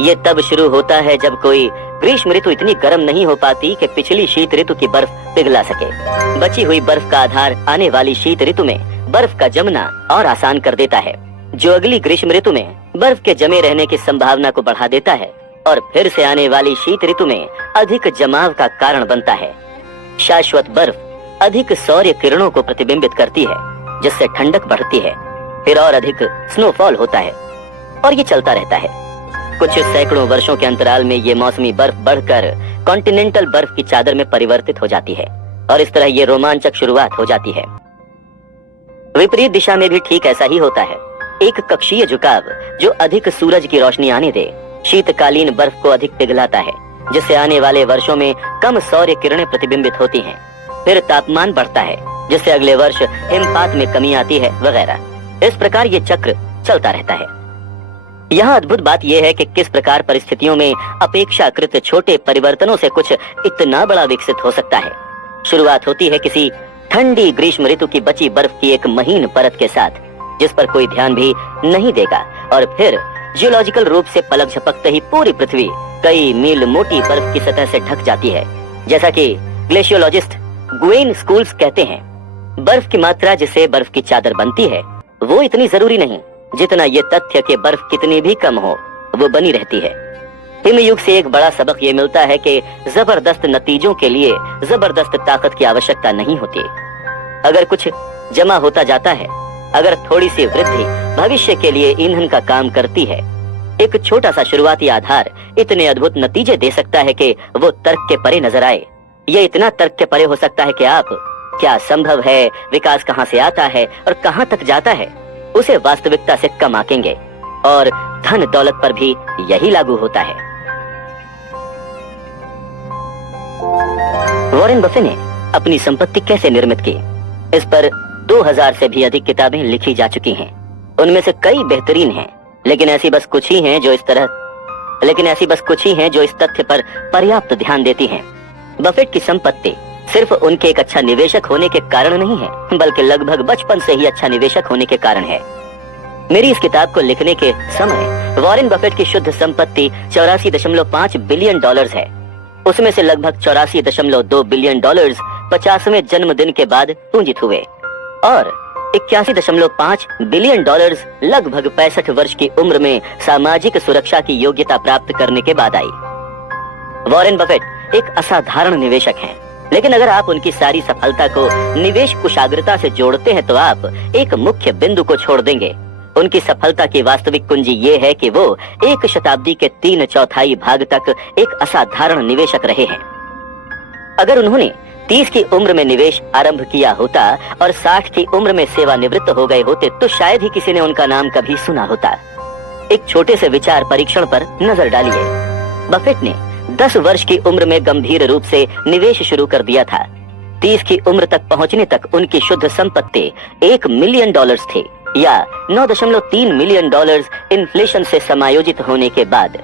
ये तब शुरू होता है जब कोई ग्रीष्म ऋतु इतनी गर्म नहीं हो पाती कि पिछली शीत ऋतु की बर्फ पिघला सके। बची हुई बर्फ का आधार आने वाली शीत ऋतु में बर्फ का जमना और आसान कर देता है, जो अगली ग्रीष्म ऋतु में बर्फ के जमे रहने की संभावना को बढ़ा देता है और फिर से आने वाली शीत ऋतु में अधिक जमाव का कारण बनता है। शाश्वत बर्फ अधिक सौर्य किरणों को प्रतिबिंबित करती है, जिससे ठंडक बढ़ती है, फिर और अधिक स्नोफॉल होता है और ये चलता रहता है। कुछ सैकड़ों वर्षों के अंतराल में ये मौसमी बर्फ बढ़कर कॉन्टिनेंटल बर्फ की चादर में परिवर्तित हो जाती है और इस तरह ये रोमांचक शुरुआत हो जाती है। विपरीत दिशा में भी ठीक ऐसा ही होता है। एक कक्षीय झुकाव जो अधिक सूरज की रोशनी आने दे, शीतकालीन बर्फ को अधिक पिघलाता है, जिससे आने वाले वर्षों में कम सौर्य किरणें प्रतिबिंबित होती हैं। फिर तापमान बढ़ता है, जिससे अगले वर्ष हिमपात में कमी आती है वगैरह। इस प्रकार ये चक्र चलता रहता है। यहाँ अद्भुत बात यह है कि किस प्रकार परिस्थितियों में अपेक्षाकृत छोटे परिवर्तनों से कुछ इतना बड़ा विकसित हो सकता है। शुरुआत होती है किसी ठंडी ग्रीष्म ऋतु की बची बर्फ की एक महीन परत के साथ, जिस पर कोई ध्यान भी नहीं देगा, और फिर जियोलॉजिकल रूप से पलक झपकते ही पूरी पृथ्वी कई मील मोटी बर्फ की सतह से ढक जाती है। जैसा कि ग्लेशियोलॉजिस्ट ग्वेन स्कूल्स कहते हैं, बर्फ की मात्रा जिसे बर्फ की चादर बनती है वो इतनी जरूरी नहीं जितना ये तथ्य कि बर्फ कितनी भी कम हो वो बनी रहती है। हिमयुग से एक बड़ा सबक ये मिलता है कि जबरदस्त नतीजों के लिए जबरदस्त ताकत की आवश्यकता नहीं होती। अगर कुछ जमा होता जाता है, अगर थोड़ी सी वृद्धि भविष्य के लिए ईंधन का काम करती है, एक छोटा सा शुरुआती आधार इतने अद्भुत नतीजे दे सकता है कि वो तर्क के परे नजर आए। ये इतना तर्क के परे हो सकता है कि आप क्या संभव है, विकास कहाँ से आता है और कहाँ तक जाता है, उसे वास्तविकता से कम आंकेंगे। और धन दौलत पर भी यही लागू होता है। वॉरेन बफे ने अपनी संपत्ति कैसे निर्मित की, इस पर 2000 से भी अधिक किताबें लिखी जा चुकी हैं। उनमें से कई बेहतरीन हैं, लेकिन ऐसी बस कुछ ही हैं जो इस तथ्य पर पर्याप्त ध्यान देती हैं। बफेट की संपत्ति सिर्फ उनके एक अच्छा निवेशक होने के कारण नहीं है, बल्कि लगभग बचपन से ही अच्छा निवेशक होने के कारण है। मेरी इस किताब को लिखने के समय वॉरेन बफेट की शुद्ध संपत्ति $84.5 बिलियन है। उसमें से लगभग $84.2 बिलियन 50वें जन्मदिन के बाद पूंजित हुए और $81.5 बिलियन लगभग 65 वर्ष की उम्र में सामाजिक सुरक्षा की योग्यता प्राप्त करने के बाद आई। वॉरेन बफेट एक असाधारण निवेशक हैं, लेकिन अगर आप उनकी सारी सफलता को निवेश कुशाग्रता से जोड़ते हैं तो आप एक मुख्य बिंदु को छोड़ देंगे। उनकी सफलता की वास्तविक कुंजी ये है कि वो एक शताब्दी के 3/4 भाग तक एक असाधारण निवेशक रहे हैं। अगर उन्होंने 30 की उम्र में निवेश आरंभ किया होता और 60 की उम्र में सेवानिवृत्त हो गए होते तो शायद ही किसी ने उनका नाम कभी सुना होता। एक छोटे से विचार परीक्षण पर नजर डालिए। बफेट ने 10 वर्ष की उम्र में गंभीर रूप से निवेश शुरू कर दिया था। 30 की उम्र तक पहुंचने तक उनकी शुद्ध संपत्ति $1 मिलियन थे या $9.3 मिलियन इन्फ्लेशन से समायोजित होने के बाद।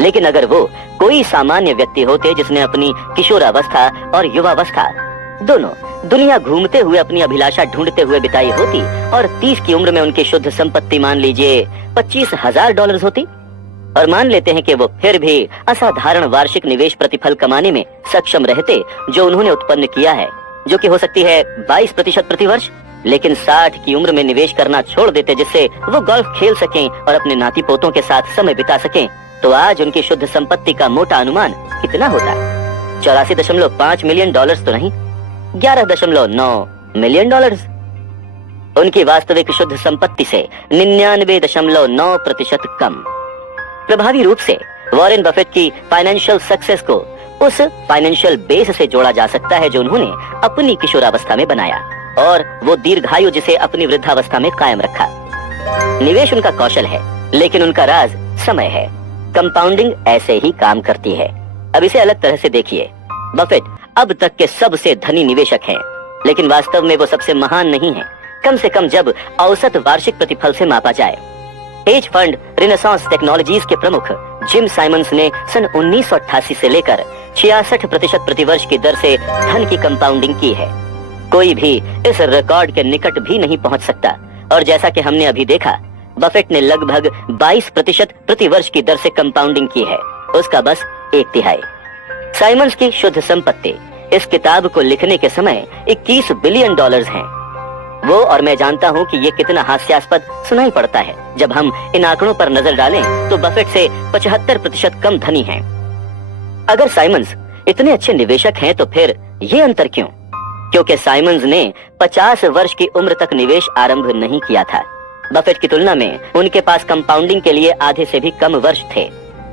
लेकिन अगर वो कोई सामान्य व्यक्ति होते जिसने अपनी किशोरावस्था और युवावस्था दोनों दुनिया घूमते हुए अपनी अभिलाषा ढूंढते हुए बिताई होती और 30 की उम्र में उनकी शुद्ध संपत्ति मान लीजिए $25,000 होती, और मान लेते हैं कि वो फिर भी असाधारण वार्षिक निवेश प्रतिफल कमाने में सक्षम रहते जो उन्होंने उत्पन्न किया है, जो कि हो सकती है 22% प्रति वर्ष, लेकिन 60 की उम्र में निवेश करना छोड़ देते जिससे वो गोल्फ खेल सकें और अपने नाती पोतों के साथ समय बिता सकें, तो आज उनकी शुद्ध संपत्ति का मोटा अनुमान कितना होता है? $84.5 मिलियन तो नहीं, $11.9 मिलियन। उनकी वास्तविक शुद्ध संपत्ति से 99.9% कम। प्रभावी रूप से वॉरेन बफेट की फाइनेंशियल सक्सेस को उस फाइनेंशियल बेस से जोड़ा जा सकता है जो उन्होंने अपनी किशोरावस्था में बनाया और वो दीर्घायु जिसे अपनी वृद्धावस्था में कायम रखा। निवेश उनका कौशल है, लेकिन उनका राज समय है। कंपाउंडिंग ऐसे ही काम करती है। अब इसे अलग तरह से देखिए। बफेट अब तक के सबसे धनी निवेशक हैं, लेकिन वास्तव में वो सबसे महान नहीं हैं, कम से कम जब औसत वार्षिक प्रतिफल से मापा जाए। हेज फंड रिनेसांस टेक्नोलॉजीज के प्रमुख जिम साइमंस ने सन 1988 से लेकर 66% प्रतिवर्ष की दर से धन की कंपाउंडिंग की है। कोई भी इस रिकॉर्ड के निकट भी नहीं पहुंच सकता, और जैसा कि हमने अभी देखा, बफेट ने लगभग 22% प्रतिवर्ष की दर से कंपाउंडिंग की है, उसका बस 1/3। साइमंस की शुद्ध संपत्ति इस किताब को लिखने के समय $21 बिलियन हैं। वो और मैं जानता हूँ कि ये कितना हास्यास्पद सुनाई पड़ता है जब हम इन आंकड़ों पर नजर डालें तो बफेट से 75% कम धनी हैं। अगर साइमंस इतने अच्छे निवेशक हैं तो फिर ये अंतर क्यों? क्योंकि साइमंस ने 50 वर्ष की उम्र तक निवेश आरंभ नहीं किया था। बफेट की तुलना में उनके पास कंपाउंडिंग के लिए आधे से भी कम वर्ष थे।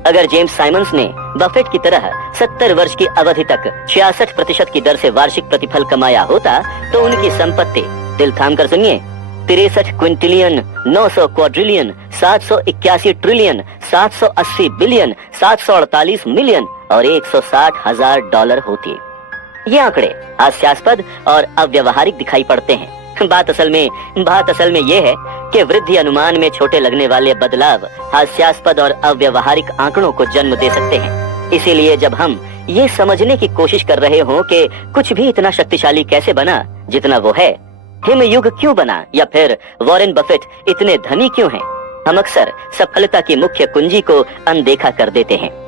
अगर जेम्स साइमंस ने बफेट की तरह 70 वर्ष की अवधि तक 66% की दर से वार्षिक प्रतिफल कमाया होता तो उनकी संपत्ति, दिल थाम कर सुनिए, 63 Quintillion, 900 quadrillion, 781 trillion, 780 billion, 748 million और $160,000 होती। ये आंकड़े हास्यास्पद और अव्यवहारिक दिखाई पड़ते हैं। बात असल में ये है कि वृद्धि अनुमान में छोटे लगने वाले बदलाव हास्यास्पद और अव्यवहारिक आंकड़ों को जन्म दे सकते हैं। इसीलिए जब हम ये समझने की कोशिश कर रहे हो कि कुछ भी इतना शक्तिशाली कैसे बना जितना वो है, हिमयुग क्यों बना, या फिर वॉरेन बफेट इतने धनी क्यों हैं, हम अक्सर सफलता की मुख्य कुंजी को अनदेखा कर देते हैं।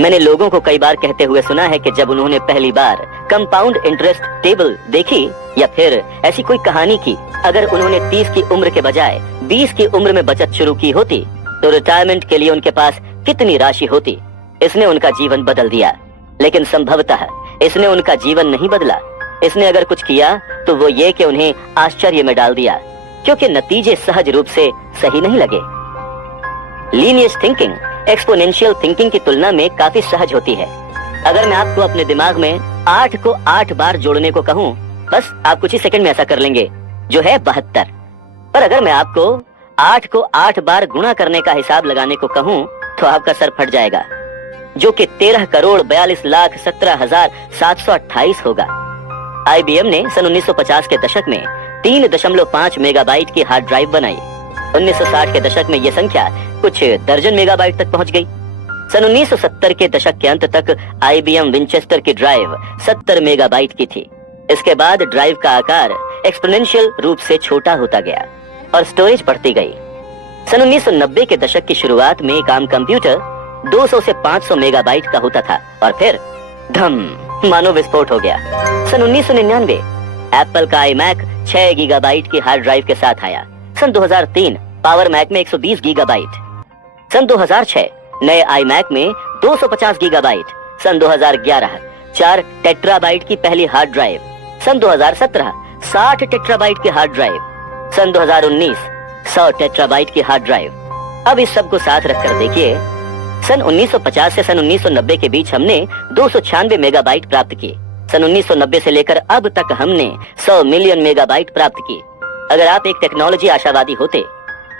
मैंने लोगों को कई बार कहते हुए सुना है कि जब उन्होंने पहली बार कंपाउंड इंटरेस्ट टेबल देखी या फिर ऐसी कोई कहानी की, अगर उन्होंने 30 की उम्र के बजाय 20 की उम्र में बचत शुरू की होती तो रिटायरमेंट के लिए उनके पास कितनी राशि होती। इसने उनका जीवन बदल दिया, लेकिन संभवतः इसने उनका जीवन नहीं बदला। इसने अगर कुछ किया तो वो ये कि उन्हें आश्चर्य में डाल दिया, क्योंकि नतीजे सहज रूप से सही नहीं लगे। लीनियर थिंकिंग एक्सपोनेंशियल थिंकिंग की तुलना में काफी सहज होती है। अगर मैं आपको अपने दिमाग में 8 को 8 बार जोड़ने को कहूँ, बस आप कुछ ही सेकंड में ऐसा कर लेंगे, जो है 72। पर अगर मैं आपको 8 को 8 बार गुणा करने का हिसाब लगाने को कहूँ तो आपका सर फट जाएगा, जो कि 13,17,17,728 होगा। IBM ने सन 1950 के दशक में 3.5 मेगाबाइट की हार्ड ड्राइव बनाई। 1960 के दशक में यह संख्या कुछ दर्जन मेगाबाइट तक पहुंच गई। सन 1970 के दशक के अंत तक IBM विंचेस्टर की ड्राइव 70 मेगाबाइट की थी। इसके बाद ड्राइव का आकार एक्सपोनेंशियल रूप से छोटा होता गया और स्टोरेज बढ़ती गई। सन 1990 के दशक की शुरुआत में एक आम कंप्यूटर 200 से 500 मेगाबाइट का होता था और फिर धम मानो विस्फोट हो गया। सन 1999 एप्पल का iMac 6 गीगाबाइट की हार्ड ड्राइव के साथ आया। सन 2003 पावर मैक में 120 गीगाबाइट। सन 2006 नए iMac में 250 गीगाबाइट। सन 2011 4 टेट्राबाइट की पहली हार्ड ड्राइव। सन 2017 60 टेट्राबाइट की हार्ड ड्राइव। सन 2019 100 टेट्राबाइट की हार्ड ड्राइव। अब इस सब को साथ रखकर देखिए, सन 1950 से सन 1990 के बीच हमने 296 मेगाबाइट प्राप्त किए। सन 1990 से लेकर अब तक हमने 100 मिलियन मेगाबाइट प्राप्त किए। अगर आप एक टेक्नोलॉजी आशावादी होते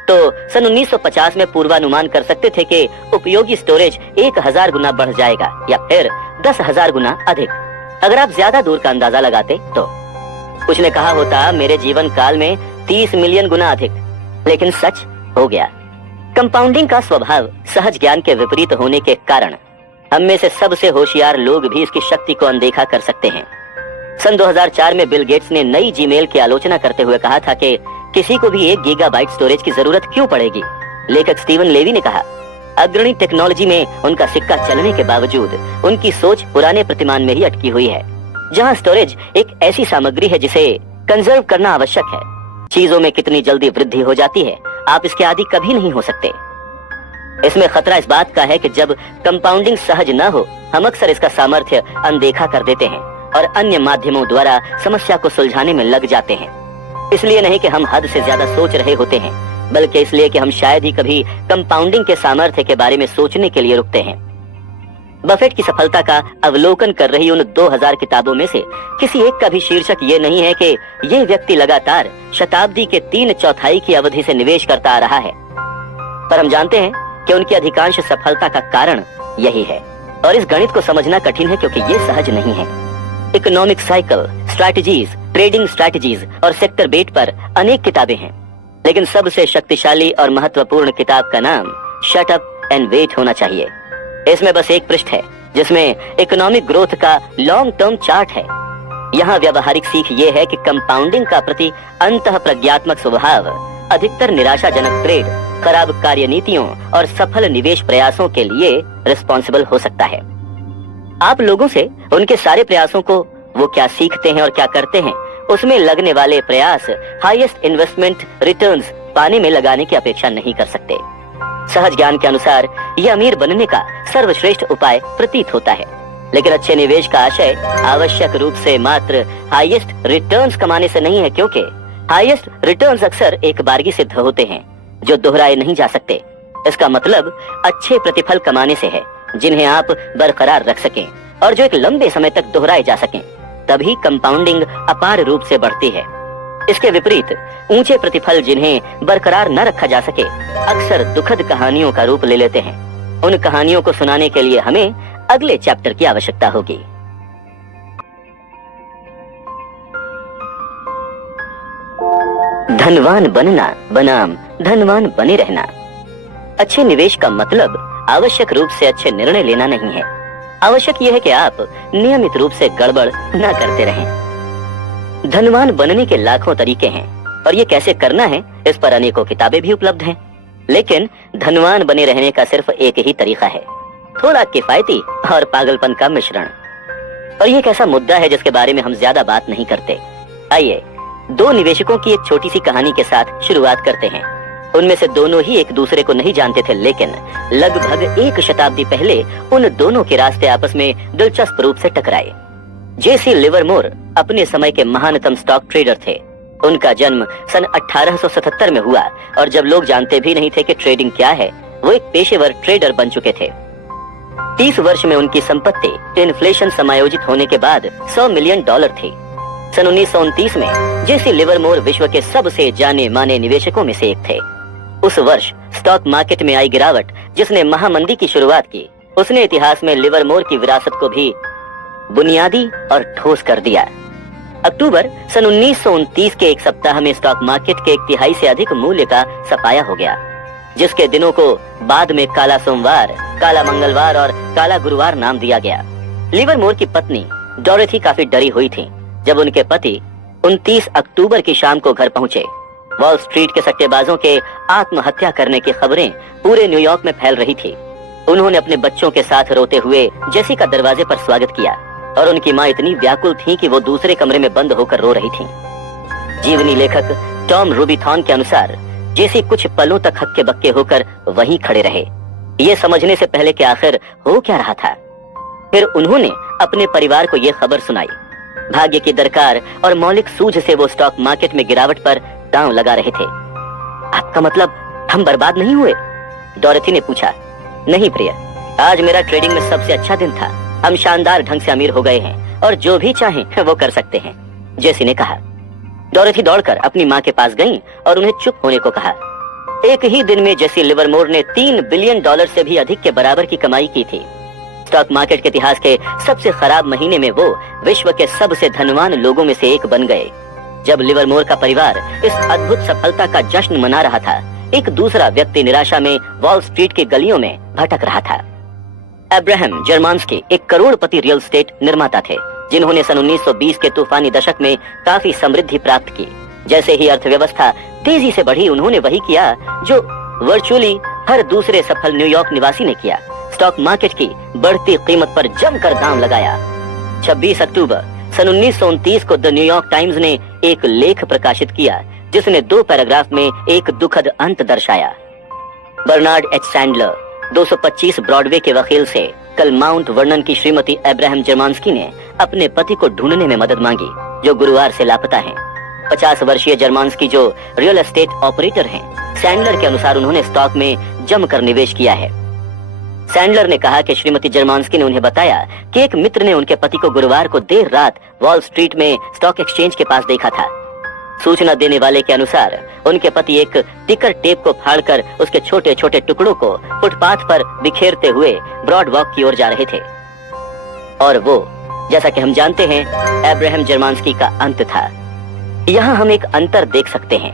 तो सन 1950 में पूर्वानुमान कर सकते थे कि उपयोगी स्टोरेज 1000 गुना बढ़ जाएगा या फिर 10,000 गुना अधिक। अगर आप ज्यादा दूर का अंदाजा लगाते तो कुछ ने कहा होता मेरे जीवन काल में 30 मिलियन गुना अधिक, लेकिन सच हो गया। कंपाउंडिंग का स्वभाव सहज ज्ञान के विपरीत होने के कारण हम में से सबसे होशियार लोग भी इसकी शक्ति को अनदेखा कर सकते हैं। सन 2004 में बिल गेट्स ने नई जीमेल की आलोचना करते हुए कहा था कि किसी को भी 1 गीगाबाइट स्टोरेज की जरूरत क्यों पड़ेगी। लेखक स्टीवन लेवी ने कहा, अग्रणी टेक्नोलॉजी में उनका सिक्का चलने के बावजूद उनकी सोच पुराने प्रतिमान में ही अटकी हुई है, जहां स्टोरेज एक ऐसी सामग्री है जिसे कंजर्व करना आवश्यक है। चीजों में कितनी जल्दी वृद्धि हो जाती है, आप इसके आदी कभी नहीं हो सकते। इसमें खतरा इस बात का है कि जब कंपाउंडिंग सहज न हो, हम अक्सर इसका सामर्थ्य अनदेखा कर देते हैं और अन्य माध्यमों द्वारा समस्या को सुलझाने में लग जाते हैं। इसलिए नहीं कि हम हद से ज्यादा सोच रहे होते हैं, बल्कि इसलिए कि हम शायद ही कभी कंपाउंडिंग के सामर्थ्य के बारे में सोचने के लिए रुकते हैं। बफेट की सफलता का अवलोकन कर रही उन 2000 किताबों में से किसी एक का भी शीर्षक ये नहीं है कि ये व्यक्ति लगातार शताब्दी के 3/4 की अवधि से निवेश करता आ रहा है, पर हम जानते हैं कि उनकी अधिकांश सफलता का कारण यही है। और इस गणित को समझना कठिन है क्योंकि ये सहज नहीं है। Economic cycle, strategies, trading strategies और सेक्टर बेट पर अनेक किताबें हैं, लेकिन सबसे शक्तिशाली और महत्वपूर्ण किताब का नाम शट अप एंड वेट होना चाहिए। इसमें बस एक पृष्ठ है जिसमें इकोनॉमिक ग्रोथ का लॉन्ग टर्म चार्ट है। यहाँ व्यावहारिक सीख ये है कि कंपाउंडिंग का प्रति अंतः प्रज्ञात्मक स्वभाव अधिकतर निराशाजनक ट्रेड, खराब कार्यनीतियों और सफल निवेश प्रयासों के लिए रिस्पॉन्सिबल हो सकता है। आप लोगों से उनके सारे प्रयासों को, वो क्या सीखते हैं और क्या करते हैं, उसमें लगने वाले प्रयास हाईएस्ट इन्वेस्टमेंट रिटर्न्स पाने में लगाने की अपेक्षा नहीं कर सकते। सहज ज्ञान के अनुसार यह अमीर बनने का सर्वश्रेष्ठ उपाय प्रतीत होता है, लेकिन अच्छे निवेश का आशय आवश्यक रूप से मात्र हाईएस्ट रिटर्न्स कमाने से नहीं है, क्योंकि हाईएस्ट रिटर्न्स अक्सर एक बारगी सिद्ध होते हैं जो दोहराए नहीं जा सकते। इसका मतलब अच्छे प्रतिफल कमाने से है जिन्हें आप बरकरार रख सकें और जो एक लंबे समय तक दोहराए जा सकें। तभी कंपाउंडिंग अपार रूप से बढ़ती है। इसके विपरीत ऊंचे प्रतिफल जिन्हें बरकरार न रखा जा सके अक्सर दुखद कहानियों का रूप ले लेते हैं। उन कहानियों को सुनाने के लिए हमें अगले चैप्टर की आवश्यकता होगी। धनवान बनना बनाम धनवान बने रहना। अच्छे निवेश का मतलब आवश्यक रूप से अच्छे निर्णय लेना नहीं है। आवश्यक यह है कि आप नियमित रूप से गड़बड़ न करते रहें। धनवान बनने के लाखों तरीके हैं और ये कैसे करना है इस पर अनेकों किताबें भी उपलब्ध हैं, लेकिन धनवान बने रहने का सिर्फ एक ही तरीका है, थोड़ा किफायती और पागलपन का मिश्रण। और ये एक ऐसा मुद्दा है जिसके बारे में हम ज्यादा बात नहीं करते। आइए 2 निवेशकों की एक छोटी सी कहानी के साथ शुरुआत करते हैं। उनमें से दोनों ही एक दूसरे को नहीं जानते थे, लेकिन लगभग 1 शताब्दी पहले उन दोनों के रास्ते आपस में दिलचस्प रूप से टकराए। जेसी लिवरमोर अपने समय के महानतम स्टॉक ट्रेडर थे। उनका जन्म सन 1877 में हुआ और जब लोग जानते भी नहीं थे कि ट्रेडिंग क्या है, वो एक पेशेवर ट्रेडर बन चुके थे। 30 वर्ष में उनकी संपत्ति इन्फ्लेशन समायोजित होने के बाद $100 मिलियन थी। सन 1929 में जेसी लिवरमोर विश्व के सबसे जाने माने निवेशकों में से एक थे। उस वर्ष स्टॉक मार्केट में आई गिरावट जिसने महामंदी की शुरुआत की, उसने इतिहास में लिवरमोर की विरासत को भी बुनियादी और ठोस कर दिया। अक्टूबर सन 1929 के एक सप्ताह में स्टॉक मार्केट के 1/3 से अधिक मूल्य का सफाया हो गया, जिसके दिनों को बाद में काला सोमवार, काला मंगलवार और काला गुरुवार नाम दिया गया। लिवरमोर की पत्नी डोरेथी काफी डरी हुई थी जब उनके पति 29 अक्टूबर की शाम को घर पहुंचे। वॉल स्ट्रीट के सट्टेबाजों के आत्महत्या करने की खबरें पूरे न्यूयॉर्क में फैल रही थी। उन्होंने अपने बच्चों के साथ रोते हुए जेसी का दरवाजे पर स्वागत किया और उनकी मां इतनी व्याकुल थी कि वो दूसरे कमरे में बंद होकर रो रही थी। जीवनी लेखक टॉम रूबिथॉन के अनुसार जेसी कुछ पलों तक हक्के बक्के होकर वहीं खड़े रहे, ये समझने से पहले कि आखिर हो क्या रहा था। फिर उन्होंने अपने परिवार को ये खबर सुनाई। भाग्य की दरकार और मौलिक सूझ से वो स्टॉक मार्केट में गिरावट पर दांव लगा रहे थे। आपका मतलब हम बर्बाद नहीं हुए? डोरेथी ने पूछा। नहीं प्रिय, आज मेरा ट्रेडिंग में सबसे अच्छा दिन था। हम शानदार ढंग से अमीर हो गए हैं और जो भी चाहें वो कर सकते हैं, जेसी ने कहा। डोरेथी दौड़कर अपनी माँ के पास गईं और उन्हें चुप होने को कहा। एक ही दिन में जेसी लिवरमोर ने $3 बिलियन से भी अधिक के बराबर की कमाई की थी। स्टॉक मार्केट के इतिहास के सबसे खराब महीने में वो विश्व के सबसे धनवान लोगों में से एक बन गए। जब लिवरमोर का परिवार इस अद्भुत सफलता का जश्न मना रहा था, एक दूसरा व्यक्ति निराशा में वॉल स्ट्रीट की गलियों में भटक रहा था। अब्राहम जर्मांस्की एक करोड़पति रियल एस्टेट निर्माता थे, जिन्होंने सन 1920 के तूफानी दशक में काफी समृद्धि प्राप्त की। जैसे ही अर्थव्यवस्था तेजी से बढ़ी, उन्होंने वही किया जो वर्चुअली हर दूसरे सफल न्यूयॉर्क निवासी ने किया। स्टॉक मार्केट की बढ़ती कीमत पर जमकर दांव लगाया। 26 अक्टूबर सन 1929 को द न्यूयॉर्क टाइम्स ने एक लेख प्रकाशित किया, जिसने 2 पैराग्राफ में एक दुखद अंत दर्शाया। बर्नार्ड एच सैंडलर 225 ब्रॉडवे के वकील से कल माउंट वर्नन की श्रीमती अब्राहम जर्मांस्की ने अपने पति को ढूंढने में मदद मांगी, जो गुरुवार से लापता हैं। 50 वर्षीय जर्मांस्की जो रियल एस्टेट ऑपरेटर हैं, सैंडलर के अनुसार उन्होंने स्टॉक में जमकर निवेश किया है। सैंडलर ने कहा कि श्रीमती जर्मांस्की ने उन्हें बताया कि एक मित्र ने उनके पति को गुरुवार को देर रात वॉल स्ट्रीट में स्टॉक एक्सचेंज के पास देखा था। सूचना देने वाले के अनुसार उनके पति एक टिकर टेप को फाड़कर उसके छोटे छोटे टुकड़ों को फुटपाथ पर बिखेरते हुए ब्रॉड वॉक की ओर जा रहे थे। और वो, जैसा कि हम जानते हैं, अब्राहम जर्मांस्की का अंत था। यहाँ हम एक अंतर देख सकते हैं।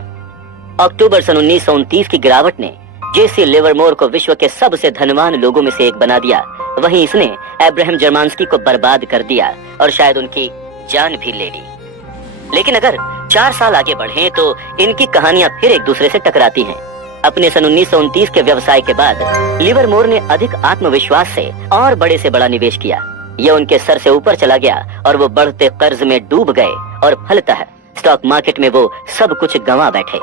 अक्टूबर सन 1929 की गिरावट ने जेसी लिवरमोर को विश्व के सबसे धनवान लोगों में से एक बना दिया। वहीं इसने अब्राहम जर्मांस्की को बर्बाद कर दिया और शायद उनकी जान भी ले ली। लेकिन अगर 4 साल आगे बढ़ें तो इनकी कहानियां फिर एक दूसरे से टकराती हैं। अपने सन 1929 के व्यवसाय के बाद लिवरमोर ने अधिक आत्मविश्वास से और बड़े से बड़ा निवेश किया। यह उनके सर से ऊपर चला गया और वो बढ़ते कर्ज में डूब गए और फलतः स्टॉक मार्केट में वो सब कुछ गंवा बैठे।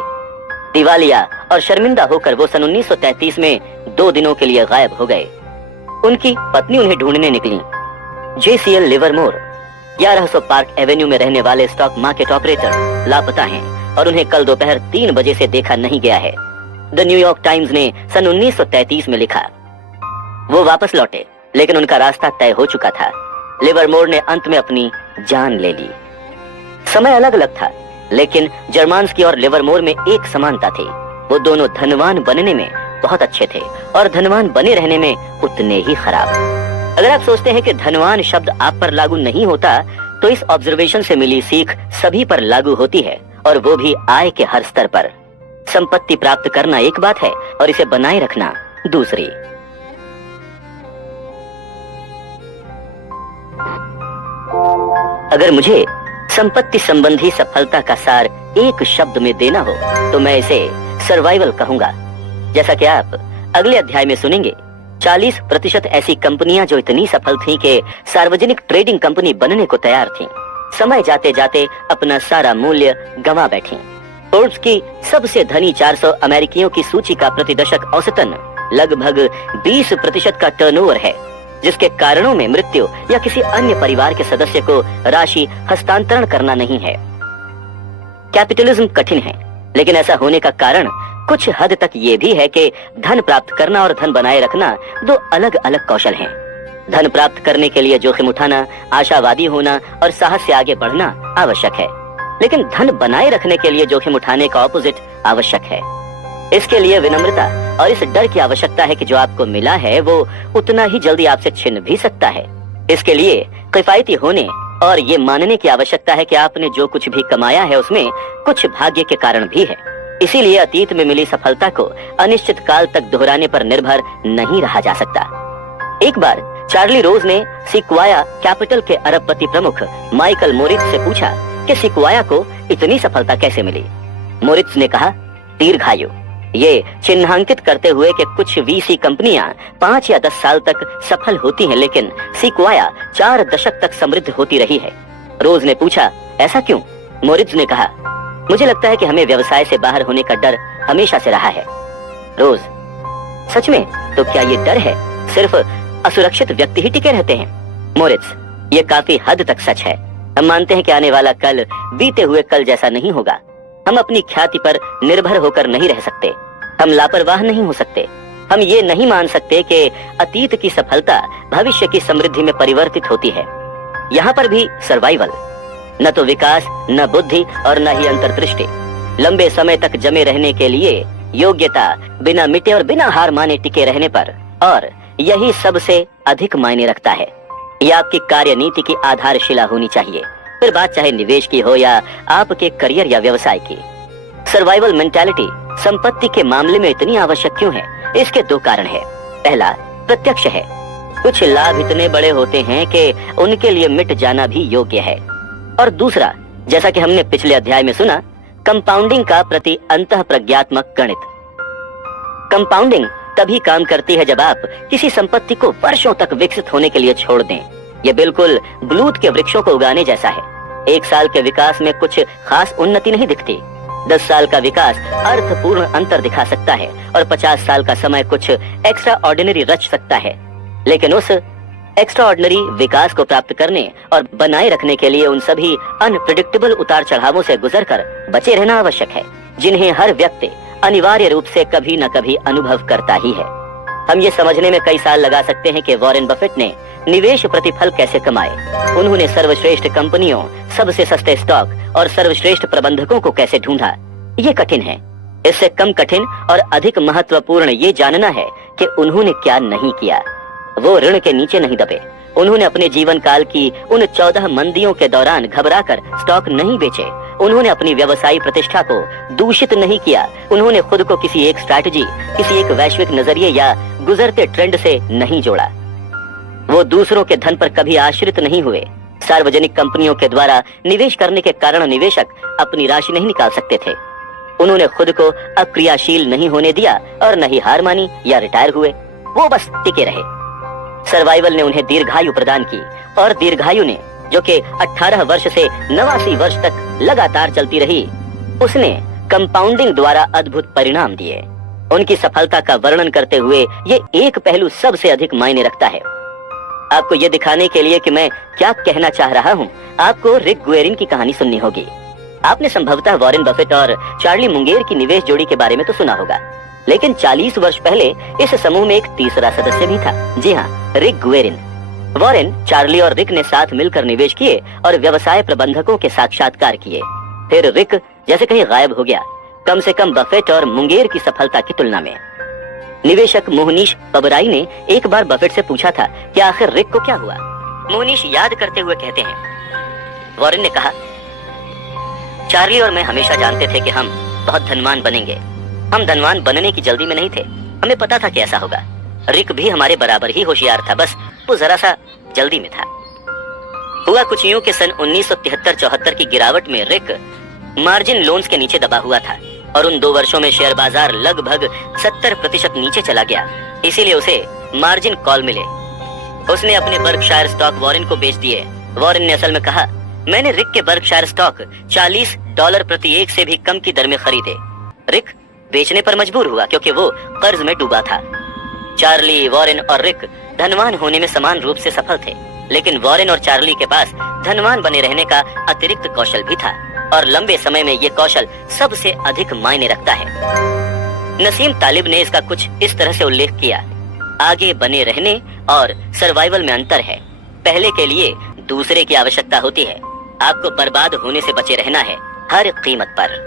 दिवालिया और शर्मिंदा होकर वो सन 1933 में 2 दिनों के लिए गायब हो गए। उनकी पत्नी उन्हें ढूंढने निकली। जेसीएल लिवरमोर 1100 पार्क एवेन्यू में रहने वाले स्टॉक मार्केट ऑपरेटर लापता हैं और उन्हें कल दोपहर 3 बजे से देखा नहीं गया है। द न्यूयॉर्क टाइम्स ने सन 1933 में लिखा। वो वापस लौटे, लेकिन उनका रास्ता तय हो चुका था। लिवरमोर ने अंत में अपनी जान ले ली। समय अलग अलग था, लेकिन जर्मांस्की और लिवरमोर में एक समानता थी। वो दोनों धनवान बनने में बहुत अच्छे थे और धनवान बने रहने में उतने ही खराब। अगर आप सोचते हैं कि धनवान शब्द आप पर लागू नहीं होता, तो इस ऑब्जर्वेशन से मिली सीख सभी पर लागू होती है, और वो भी आय के हर स्तर पर। संपत्ति प्राप्त करना एक बात है और इसे बनाए रखना दूसरी। अगर मुझे संपत्ति संबंधी सफलता का सार एक शब्द में देना हो तो मैं इसे सर्वाइवल कहूंगा। जैसा कि आप अगले अध्याय में सुनेंगे, 40% ऐसी कंपनियां जो इतनी सफल थीं कि सार्वजनिक ट्रेडिंग कंपनी बनने को तैयार थीं, समय जाते जाते अपना सारा मूल्य गंवा बैठीं। फोर्ब्स की सबसे धनी 400 अमेरिकियों की सूची का प्रति दशक औसतन लगभग 20% का टर्नओवर है, जिसके कारणों में मृत्यु या किसी अन्य परिवार के सदस्य को राशि हस्तांतरण करना नहीं है। कैपिटलिज्म कठिन है, लेकिन ऐसा होने का कारण कुछ हद तक ये भी है कि धन प्राप्त करना और धन बनाए रखना 2 अलग अलग कौशल हैं। धन प्राप्त करने के लिए जोखिम उठाना, आशावादी होना और साहस से आगे बढ़ना आवश्यक है, लेकिन धन बनाए रखने के लिए जोखिम उठाने का ऑपोजिट आवश्यक है। इसके लिए विनम्रता और इस डर की आवश्यकता है कि जो आपको मिला है वो उतना ही जल्दी आपसे छिन भी सकता है। इसके लिए किफायती होने और ये मानने की आवश्यकता है कि आपने जो कुछ भी कमाया है उसमें कुछ भाग्य के कारण भी है। इसीलिए अतीत में मिली सफलता को अनिश्चित काल तक दोहराने पर निर्भर नहीं रहा जा सकता। एक बार चार्ली रोज ने सिक्वाया कैपिटल के अरबपति प्रमुख माइकल मोरित्ज से पूछा कि सिक्वाया को इतनी सफलता कैसे मिली। मोरित्ज ने कहा, दीर्घायु। ये चिन्हांकित करते हुए कि कुछ वीसी कंपनियां 5 या 10 साल तक सफल होती हैं, लेकिन सिक्वाया 4 दशक तक समृद्ध होती रही है। रोज ने पूछा, ऐसा क्यों? मोरित्ज ने कहा, मुझे लगता है कि हमें व्यवसाय से बाहर होने का डर हमेशा से रहा है। रोज, सच में? तो क्या ये डर है सिर्फ असुरक्षित व्यक्ति ही टिके रहते हैं? मोरित्ज, ये काफी हद तक सच है। हम मानते हैं कि आने वाला कल बीते हुए कल जैसा नहीं होगा। हम अपनी ख्याति पर निर्भर होकर नहीं रह सकते, हम लापरवाह नहीं हो सकते, हम ये नहीं मान सकते कि अतीत की सफलता भविष्य की समृद्धि में परिवर्तित होती है। यहाँ पर भी सर्वाइवल, न तो विकास, न बुद्धि और न ही अंतर्दृष्टि। लंबे समय तक जमे रहने के लिए योग्यता, बिना मिटे और बिना हार माने टिके रहने पर, और यही सबसे अधिक मायने रखता है। यह आपकी कार्यनीति की आधारशिला होनी चाहिए, फिर बात चाहे निवेश की हो या आपके करियर या व्यवसाय की। सर्वाइवल मेंटालिटी संपत्ति के मामले में इतनी आवश्यक क्यों है? इसके दो कारण है। पहला प्रत्यक्ष है, कुछ लाभ इतने बड़े होते हैं कि उनके लिए मिट जाना भी योग्य है। और दूसरा, जैसा कि हमने पिछले अध्याय में सुना, कंपाउंडिंग का प्रति अंतः प्रज्ञात्मक गणित। कंपाउंडिंग तभी काम करती है जब आप किसी संपत्ति को वर्षों तक विकसित होने के लिए छोड़ दें। ये बिल्कुल ब्लूत के वृक्षों को उगाने जैसा है। 1 साल के विकास में कुछ खास उन्नति नहीं दिखती, 10 साल का विकास अर्थपूर्ण अंतर दिखा सकता है और 50 साल का समय कुछ एक्स्ट्रा ऑर्डिनरी रच सकता है। लेकिन उस एक्स्ट्रा ऑर्डिनरी विकास को प्राप्त करने और बनाए रखने के लिए उन सभी अनप्रिडिक्टेबल उतार चढ़ावों से गुजरकर बचे रहना आवश्यक है, जिन्हें हर व्यक्ति अनिवार्य रूप से कभी न कभी अनुभव करता ही है। हम ये समझने में कई साल लगा सकते हैं कि वॉरेन बफेट ने निवेश प्रतिफल कैसे कमाए, उन्होंने सर्वश्रेष्ठ कंपनियों, सबसे सस्ते स्टॉक और सर्वश्रेष्ठ प्रबंधकों को कैसे ढूंढा। ये कठिन है। इससे कम कठिन और अधिक महत्वपूर्ण ये जानना है कि उन्होंने क्या नहीं किया। वो ऋण के नीचे नहीं दबे, उन्होंने अपने जीवन काल की उन 14 मंदियों के दौरान घबराकर स्टॉक नहीं बेचे, उन्होंने अपनी व्यवसायी प्रतिष्ठा को दूषित नहीं किया, उन्होंने खुद को किसी एक स्ट्रैटेजी, किसी एक वैश्विक नजरिए या गुजरते ट्रेंड से नहीं जोड़ा। वो दूसरों के धन पर कभी आश्रित नहीं हुए। सार्वजनिक कंपनियों के द्वारा निवेश करने के कारण निवेशक अपनी राशि नहीं निकाल सकते थे। उन्होंने खुद को अक्रियाशील नहीं होने दिया और न ही हार मानी या रिटायर हुए, वो बस टिके रहे। सर्वाइवल ने उन्हें दीर्घायु प्रदान की और दीर्घायु ने, जो कि 18 वर्ष से 89 वर्ष तक लगातार चलती रही, उसने कंपाउंडिंग द्वारा अद्भुत परिणाम दिए। उनकी सफलता का वर्णन करते हुए ये एक पहलू सबसे अधिक मायने रखता है। आपको ये दिखाने के लिए कि मैं क्या कहना चाह रहा हूँ, आपको रिक गुएरिन की कहानी सुननी होगी। आपने संभवतः वॉरेन बफेट और चार्ली मुंगेर की निवेश जोड़ी के बारे में तो सुना होगा, लेकिन 40 वर्ष पहले इस समूह में एक तीसरा सदस्य भी था। जी हाँ, रिक गुएरिन। वॉरेन, चार्ली और रिक ने साथ मिलकर निवेश किए और व्यवसाय प्रबंधकों के साक्षात्कार किए। फिर रिक जैसे कहीं गायब हो गया, कम से कम बफेट और मुंगेर की सफलता की तुलना में। निवेशक मोहनीश पबराई ने एक बार बफेट से पूछा था कि आखिर रिक को क्या हुआ। मोहनीश याद करते हुए कहते हैं, वॉरेन ने कहा, चार्ली और मैं हमेशा जानते थे कि हम बहुत धनवान बनेंगे। हम धनवान बनने की जल्दी में नहीं थे, हमें पता था कि ऐसा होगा। रिक भी हमारे बराबर ही होशियार था, बस वो जरा सा जल्दी में था। हुआ कुछ यूं कि सन 1973-74 की गिरावट में रिक मार्जिन लोन्स के नीचे दबा हुआ था और उन 2 वर्षों में शेयर बाजार लगभग 70% नीचे चला गया। इसीलिए उसे मार्जिन कॉल मिले। उसने अपने बर्कशायर स्टॉक वॉरेन को बेच दिए। वॉरेन ने असल में कहा, मैंने रिक के बर्कशायर स्टॉक $40 प्रति एक से भी कम की दर में खरीदे। रिक बेचने पर मजबूर हुआ क्योंकि वो कर्ज में डूबा था। चार्ली, वॉरेन और रिक धनवान होने में समान रूप से सफल थे, लेकिन वॉरेन और चार्ली के पास धनवान बने रहने का अतिरिक्त कौशल भी था और लंबे समय में ये कौशल सबसे अधिक मायने रखता है। नसीम तालिब ने इसका कुछ इस तरह से उल्लेख किया, आगे बने रहने और सर्वाइवल में अंतर है। पहले के लिए दूसरे की आवश्यकता होती है, आपको बर्बाद होने से बचे रहना है हर कीमत पर।